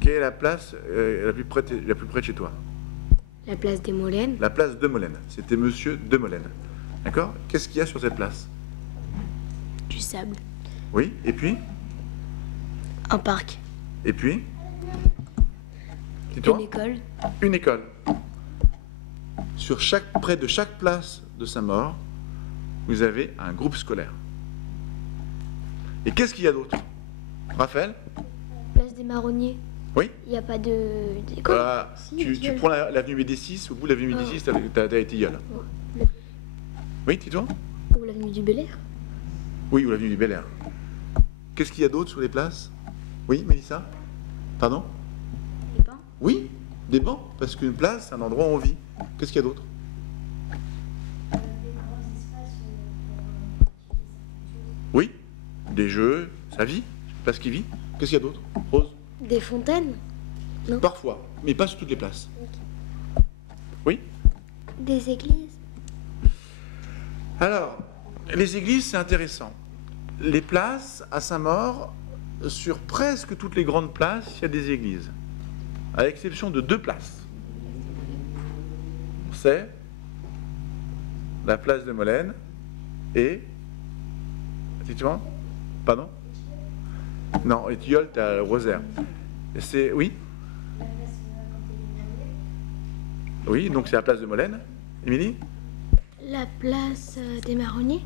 Quelle est la place la plus près de chez toi? La place des Molènes. La place de Molène. C'était monsieur de Molène. D'accord? Qu'est-ce qu'il y a sur cette place? Du sable. Oui, et puis? Un parc. Et puis? Une école. Une école. Près de chaque place de Saint-Maur, vous avez un groupe scolaire. Et qu'est-ce qu'il y a d'autre? Raphaël? Place des Marronniers. Oui. Il n'y a pas d'école. Voilà. Tu prends l'avenue BD6, au bout de l'avenue BD6, t'as les tilleuls. Oui, dis-toi? Ou l'avenue du Bel-Air. Oui, ou l'avenue du Bel-Air. Qu'est-ce qu'il y a d'autre sur les places? Oui, Mélissa? Pardon? Des bancs. Oui, des bancs, parce qu'une place, c'est un endroit où on vit. Qu'est-ce qu'il y a d'autre? Oui, des jeux, sa vie, place qui vit. Qu'est-ce qu'il y a d'autre? Rose? Des fontaines? Non. Parfois, mais pas sur toutes les places. Oui? Des églises? Alors, les églises, c'est intéressant. Les places à Saint-Maur, sur presque toutes les grandes places, il y a des églises. À l'exception de 2 places. C'est la place de Molène et... Dis-toi? Pardon? Non, et Tilleul, tu as Rosaire. C'est... Oui? Oui, donc c'est la place de Molène. Émilie? La place des Marronniers?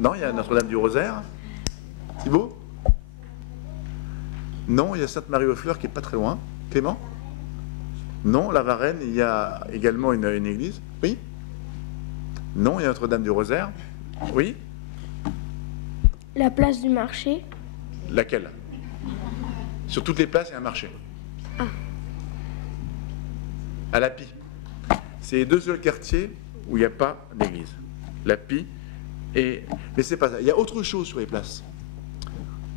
Non, il y a Notre-Dame du Rosaire. Thibaut? Non, il y a Sainte-Marie-aux-Fleurs qui est pas très loin. Clément? Non, la Varenne, il y a également une église. Oui? Non, il y a Notre-Dame du Rosaire. Oui? La place du marché? Laquelle? Sur toutes les places, il y a un marché. À La Pie. C'est les 2 seuls quartiers où il n'y a pas d'église. La Pie et... Mais c'est pas ça. Il y a autre chose sur les places.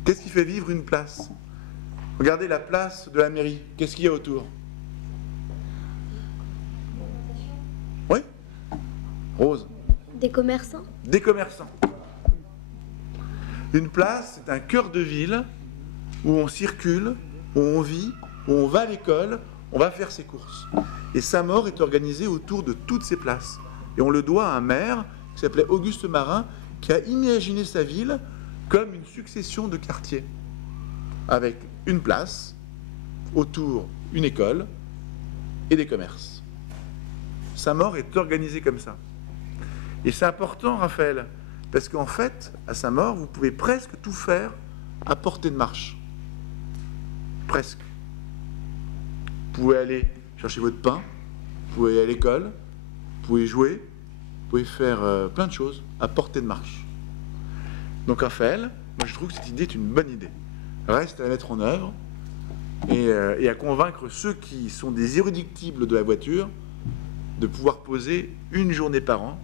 Qu'est-ce qui fait vivre une place? Regardez la place de la mairie. Qu'est-ce qu'il y a autour? Oui? Rose? Des commerçants? Des commerçants. Une place, c'est un cœur de ville où on circule, où on vit, où on va à l'école, on va faire ses courses. Et Saint-Maur est organisé autour de toutes ces places. Et on le doit à un maire qui s'appelait Auguste Marin, qui a imaginé sa ville comme une succession de quartiers, avec une place, autour une école et des commerces. Saint-Maur est organisé comme ça. Et c'est important, Raphaël, parce qu'en fait, à Saint-Maur, vous pouvez presque tout faire à portée de marche. Presque. Vous pouvez aller chercher votre pain, vous pouvez aller à l'école, vous pouvez jouer, vous pouvez faire plein de choses à portée de marche. Donc Raphaël, moi je trouve que cette idée est une bonne idée. Reste à la mettre en œuvre et à convaincre ceux qui sont des irréductibles de la voiture de pouvoir poser une journée par an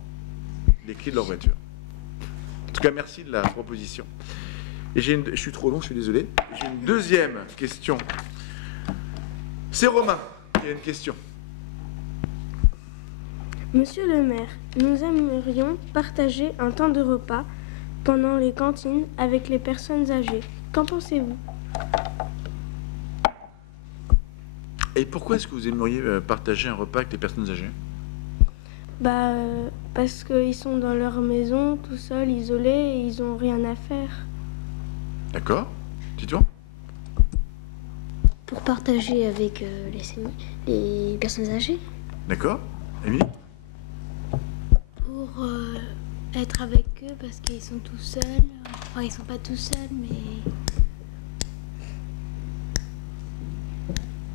les clés de leur voiture. En tout cas, merci de la proposition. Et je suis trop long, je suis désolé. J'ai une deuxième question. C'est Romain qui a une question. Monsieur le maire, nous aimerions partager un temps de repas pendant les cantines avec les personnes âgées. Qu'en pensez-vous? Et pourquoi est-ce que vous aimeriez partager un repas avec les personnes âgées? Parce qu'ils sont dans leur maison, tout seuls, isolés, et ils n'ont rien à faire. D'accord. Dis-toi. Pour partager avec les personnes âgées. D'accord. Émilie? Pour être avec eux parce qu'ils sont tout seuls. Enfin, ils sont pas tout seuls, mais...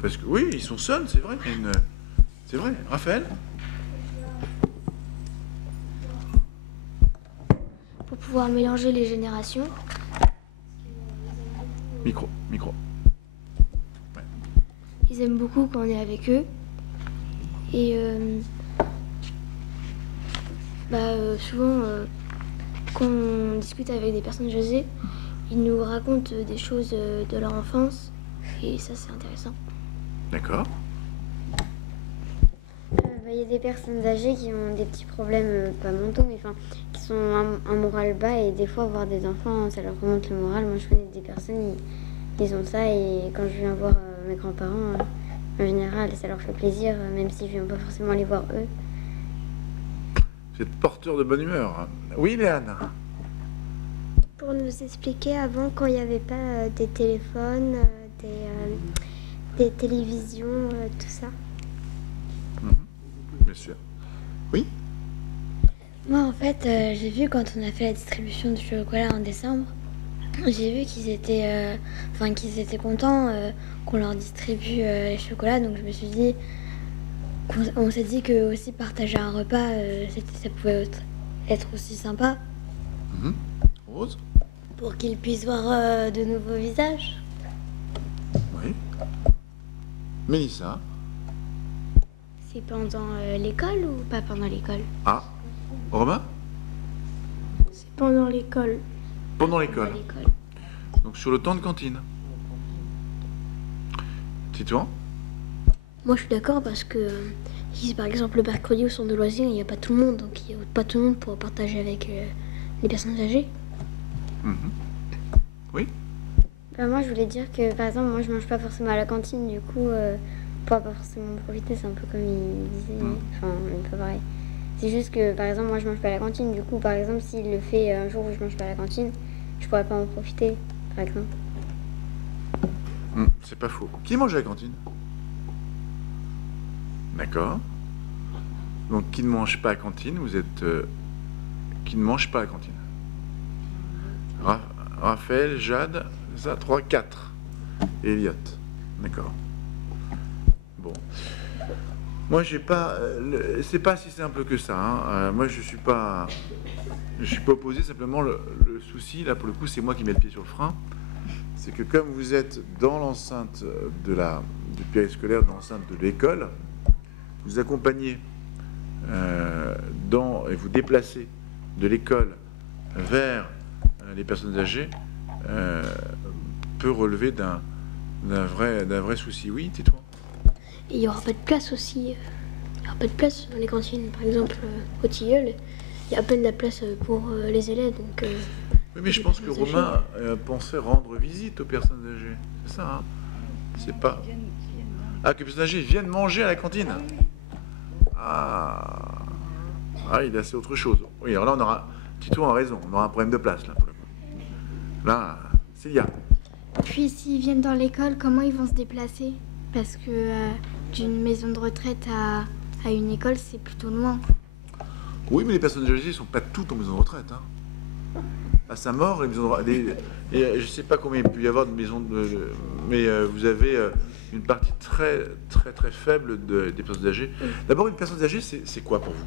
Parce que oui, ils sont seuls, c'est vrai. C'est vrai. Raphaël? Pour pouvoir mélanger les générations. Micro. Ils aiment beaucoup quand on est avec eux. Et souvent, quand on discute avec des personnes âgées, ils nous racontent des choses de leur enfance. Et ça, c'est intéressant. D'accord. Il y a des personnes âgées qui ont des petits problèmes, pas mentaux, mais qui sont un moral bas, et des fois voir des enfants, ça leur remonte le moral. Moi je connais des personnes, ils ont ça, et quand je viens voir mes grands-parents, en général ça leur fait plaisir, même si je viens pas forcément les voir eux. Vous êtes porteur de bonne humeur. Oui, Léane? Pour nous expliquer avant, quand il n'y avait pas des téléphones, des télévisions, tout ça. Bien sûr. Oui? Moi en fait, j'ai vu quand on a fait la distribution du chocolat en décembre, j'ai vu qu'ils étaient contents qu'on leur distribue les chocolats, donc je me suis dit, on s'est dit que aussi partager un repas, ça pouvait être aussi sympa. Rose? Pour qu'ils puissent voir de nouveaux visages. Oui. Mélissa? C'est pendant l'école ou pas pendant l'école? Ah. Romain? C'est pendant l'école. Pendant l'école. Donc sur le temps de cantine. Titouan? Moi, je suis d'accord parce que si par exemple le mercredi au centre de loisirs, il n'y a pas tout le monde, donc il n'y a pas tout le monde pour partager avec les personnes âgées. Oui? Moi je voulais dire que par exemple, moi je mange pas forcément à la cantine, du coup pour pas forcément profiter, c'est un peu comme il disait, enfin un peu pareil. C'est juste que par exemple moi je mange pas à la cantine, du coup par exemple s'il le fait un jour où je mange pas à la cantine, je pourrais pas en profiter par exemple. C'est pas faux. Qui mange à la cantine? D'accord. Donc qui ne mange pas à la cantine, vous êtes... qui ne mange pas à la cantine. Raphaël, Jade, c'est ça, 3, 4. Et Elliot. D'accord. Bon. Moi, j'ai pas... c'est pas si simple que ça. Hein. Moi, je suis pas opposé. Simplement, le souci, là, pour le coup, c'est moi qui mets le pied sur le frein. C'est que comme vous êtes dans l'enceinte du périscolaire, dans l'enceinte de l'école, vous accompagnez et vous déplacez de l'école vers les personnes âgées peut relever d'un vrai souci. Oui, tais-toi. Et il n'y aura pas de place aussi. Il n'y aura pas de place dans les cantines. Par exemple, au Tilleul, il y a à peine de la place pour les élèves. Donc, oui, mais je pense que Romain pensait rendre visite aux personnes âgées. C'est ça, hein? C'est pas... Ah, que les personnes âgées viennent manger à la cantine? Ah, c'est autre chose. Oui, alors là, on aura... Tito a raison, on aura un problème de place, là, pour le coup. Là, Célia. Puis s'ils viennent dans l'école, comment ils vont se déplacer? Parce que d'une maison de retraite à une école, c'est plutôt loin. Oui, mais les personnes âgées ne sont pas toutes en maison de retraite. Hein. À Saint-Maur, les maisons de retraite... je ne sais pas combien il peut y avoir de maisons de... Mais vous avez une partie très, très, très faible des personnes âgées. D'abord, une personne âgée, c'est quoi pour vous?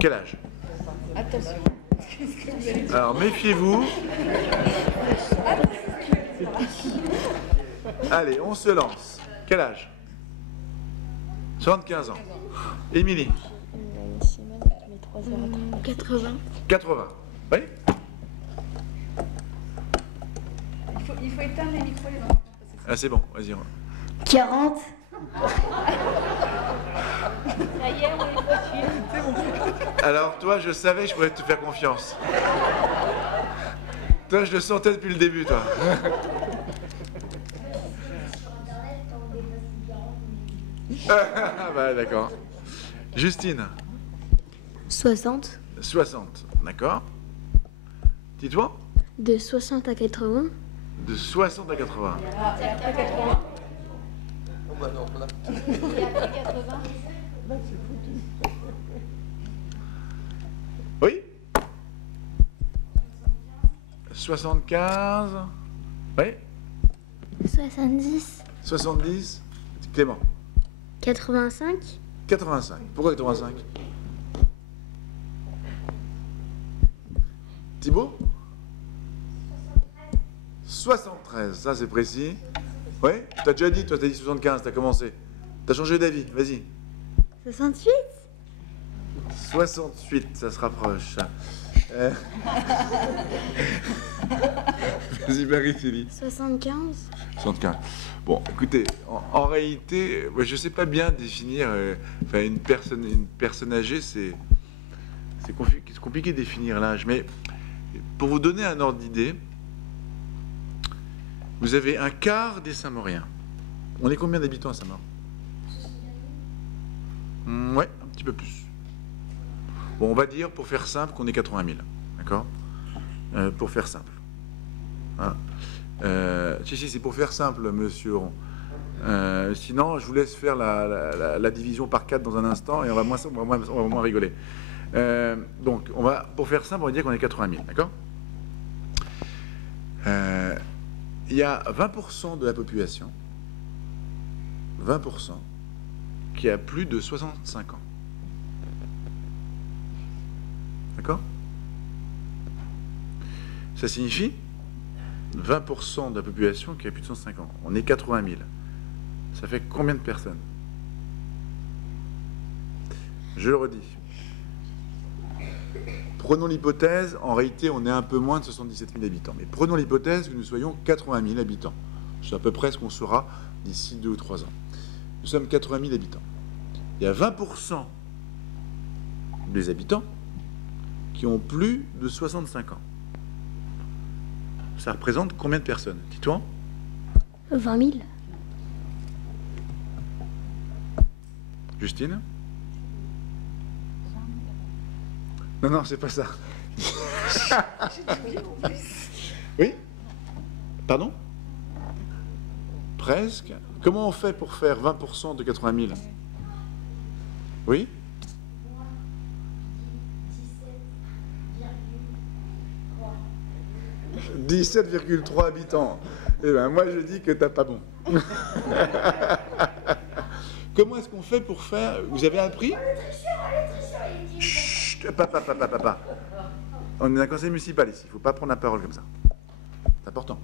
Quel âge? Attention. Alors, méfiez-vous. Allez, on se lance. Quel âge? 75 ans. Émilie? 80. 80. Oui? Il faut éteindre les micros, les enfants. Ah, c'est bon, vas-y. 40. Ça y est, on est possible. Alors, toi, je savais que je pouvais te faire confiance. Toi, je le sentais depuis le début, toi. Bah, d'accord. Justine? 60. 60, d'accord. Dis-toi? De 60 à 80. De 60 à 80. C'est après 80. Oh bah non, là. C'est après 80. Oui? 75. Oui? 70. 70. Clément? 85. 85. Pourquoi 85? Thibaut? 73, ça c'est précis. Oui, tu as déjà dit, toi tu as dit 75, tu as commencé. Tu as changé d'avis, vas-y. 68 68, ça se rapproche. Vas-y, Marie-Célie. 75 75. Bon, écoutez, en réalité, je ne sais pas bien définir. Une personne âgée, c'est compliqué de définir l'âge. Mais pour vous donner un ordre d'idée, vous avez un quart des Saint-Mauriens. On est combien d'habitants à Saint-Maur? Ouais, un petit peu plus. Bon, on va dire, pour faire simple, qu'on est 80 000. D'accord? Pour faire simple. Hein? Si, c'est pour faire simple, monsieur Ron. Sinon, je vous laisse faire la division par 4 dans un instant et on va moins rigoler. Donc, pour faire simple, on va dire qu'on est 80 000. D'accord? Il y a 20% de la population, 20%, qui a plus de 65 ans. D'accord? Ça signifie 20% de la population qui a plus de 105 ans. On est 80 000. Ça fait combien de personnes? Je le redis. Prenons l'hypothèse, en réalité, on est un peu moins de 77 000 habitants. Mais prenons l'hypothèse que nous soyons 80 000 habitants. C'est à peu près ce qu'on sera d'ici 2 ou 3 ans. Nous sommes 80 000 habitants. Il y a 20% des habitants qui ont plus de 65 ans. Ça représente combien de personnes? Dis-toi. 20 000. Justine? Non, c'est pas ça. Oui? Pardon? Presque. Comment on fait pour faire 20% de 80 000? Oui? 17,3 habitants. Eh bien, moi, je dis que t'as pas bon. Comment est-ce qu'on fait pour faire... Vous avez appris? Chut, papa. On est un conseil municipal ici. Il ne faut pas prendre la parole comme ça. C'est important.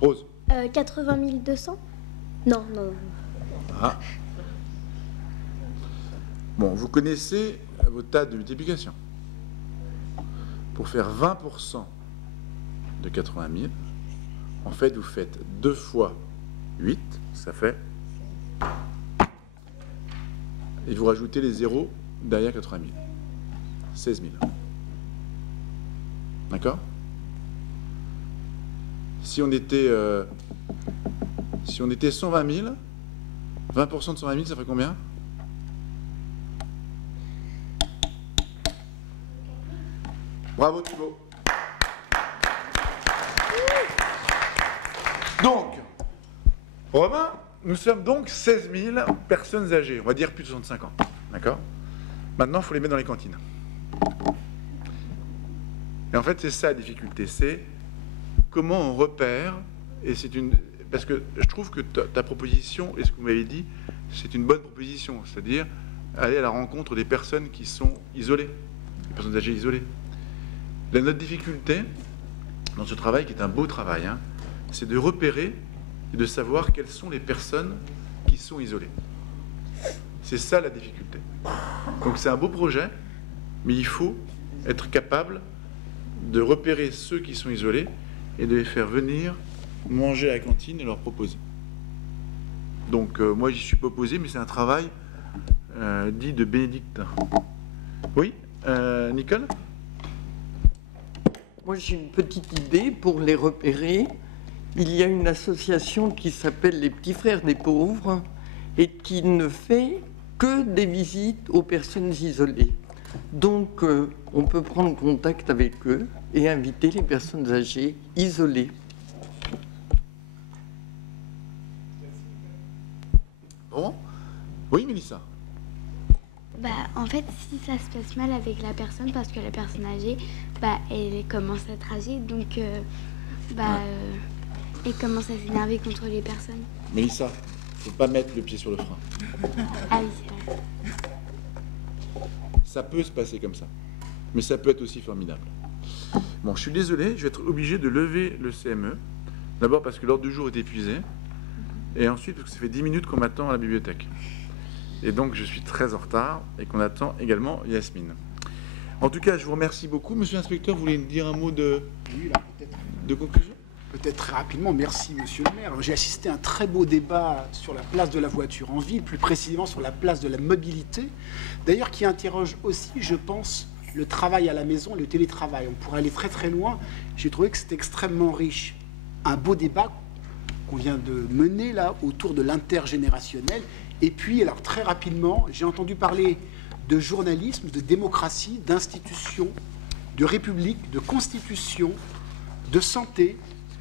Rose? 80 200 Non. Ah. Bon, vous connaissez vos tas de multiplication. Pour faire 20% de 80 000, en fait, vous faites 2 fois 8, ça fait... Et vous rajoutez les zéros derrière 80 000. 16 000. D'accord? Si on était 120 000, 20% de 120 000, ça ferait combien? Bravo Thibaut. Donc, Romain, nous sommes donc 16 000 personnes âgées, on va dire plus de 65 ans. D'accord? Maintenant, il faut les mettre dans les cantines. Et en fait, c'est ça la difficulté, c'est comment on repère, et c'est une... Parce que je trouve que ta proposition, et ce que vous m'avez dit, c'est une bonne proposition, c'est-à-dire aller à la rencontre des personnes qui sont isolées, des personnes âgées isolées. Notre difficulté dans ce travail, qui est un beau travail, hein, c'est de repérer et de savoir quelles sont les personnes qui sont isolées. C'est ça la difficulté. Donc c'est un beau projet, mais il faut être capable de repérer ceux qui sont isolés et de les faire venir manger à la cantine et leur proposer. Donc moi j'y suis pas opposé, mais c'est un travail dit de bénédictin. Oui, Nicole? Moi j'ai une petite idée pour les repérer. Il y a une association qui s'appelle les Petits Frères des Pauvres et qui ne fait que des visites aux personnes isolées. Donc on peut prendre contact avec eux et inviter les personnes âgées isolées. Bon? Oui, Mélissa? En fait, si ça se passe mal avec la personne, parce que la personne âgée, elle commence à être âgée, donc elle commence à s'énerver contre les personnes. Mélissa, faut pas mettre le pied sur le frein. Ah oui, c'est vrai. Ça peut se passer comme ça, mais ça peut être aussi formidable. Bon, je suis désolé, je vais être obligé de lever le CME. D'abord parce que l'ordre du jour est épuisé, et ensuite parce que ça fait 10 minutes qu'on m'attend à la bibliothèque. Et donc je suis très en retard, et qu'on attend également Yasmine. En tout cas, je vous remercie beaucoup. Monsieur l'inspecteur, vous voulez dire un mot de conclusion? Peut-être très rapidement, merci Monsieur le maire. J'ai assisté à un très beau débat sur la place de la voiture en ville, plus précisément sur la place de la mobilité, d'ailleurs qui interroge aussi, je pense, le travail à la maison, le télétravail. On pourrait aller très très loin. J'ai trouvé que c'était extrêmement riche. Un beau débat qu'on vient de mener là autour de l'intergénérationnel. Et puis, alors très rapidement, j'ai entendu parler de journalisme, de démocratie, d'institutions, de république, de constitution, de santé,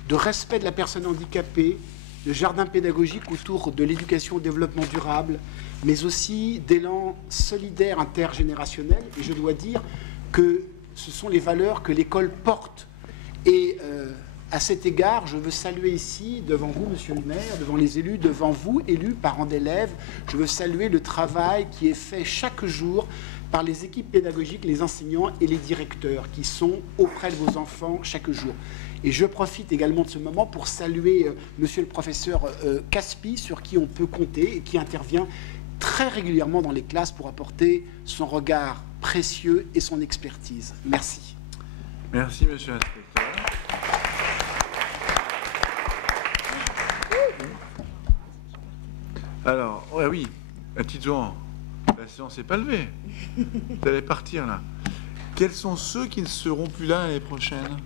de respect de la personne handicapée, de jardin pédagogique autour de l'éducation au développement durable, mais aussi d'élan solidaire intergénérationnel. Et je dois dire que ce sont les valeurs que l'école porte. Et à cet égard, je veux saluer ici, devant vous, Monsieur le maire, devant les élus, devant vous, élus, parents d'élèves, je veux saluer le travail qui est fait chaque jour par les équipes pédagogiques, les enseignants et les directeurs qui sont auprès de vos enfants chaque jour. Et je profite également de ce moment pour saluer Monsieur le professeur Caspi, sur qui on peut compter et qui intervient très régulièrement dans les classes pour apporter son regard précieux et son expertise. Merci. Merci, Monsieur l'inspecteur. Alors, ouais, oui, la petite Joan, la séance n'est pas levée. Vous allez partir là. Quels sont ceux qui ne seront plus là l'année prochaine?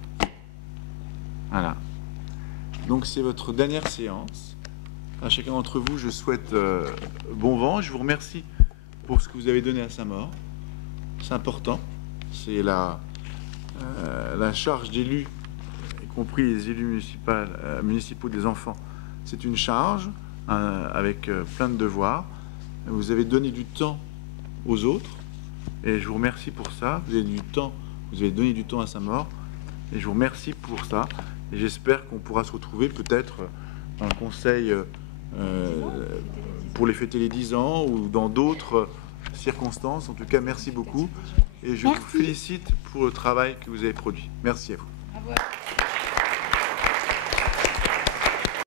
Voilà. Donc c'est votre dernière séance. À chacun d'entre vous, je souhaite bon vent. Je vous remercie pour ce que vous avez donné à Saint-Maur. C'est important. C'est la charge d'élus, y compris les élus municipaux des enfants. C'est une charge avec plein de devoirs. Vous avez donné du temps aux autres et je vous remercie pour ça. Vous avez donné du temps à Saint-Maur et je vous remercie pour ça. Et j'espère qu'on pourra se retrouver peut-être dans le conseil pour les fêter les 10 ans ou dans d'autres circonstances. En tout cas, merci beaucoup. Et je vous félicite pour le travail que vous avez produit. Merci à vous.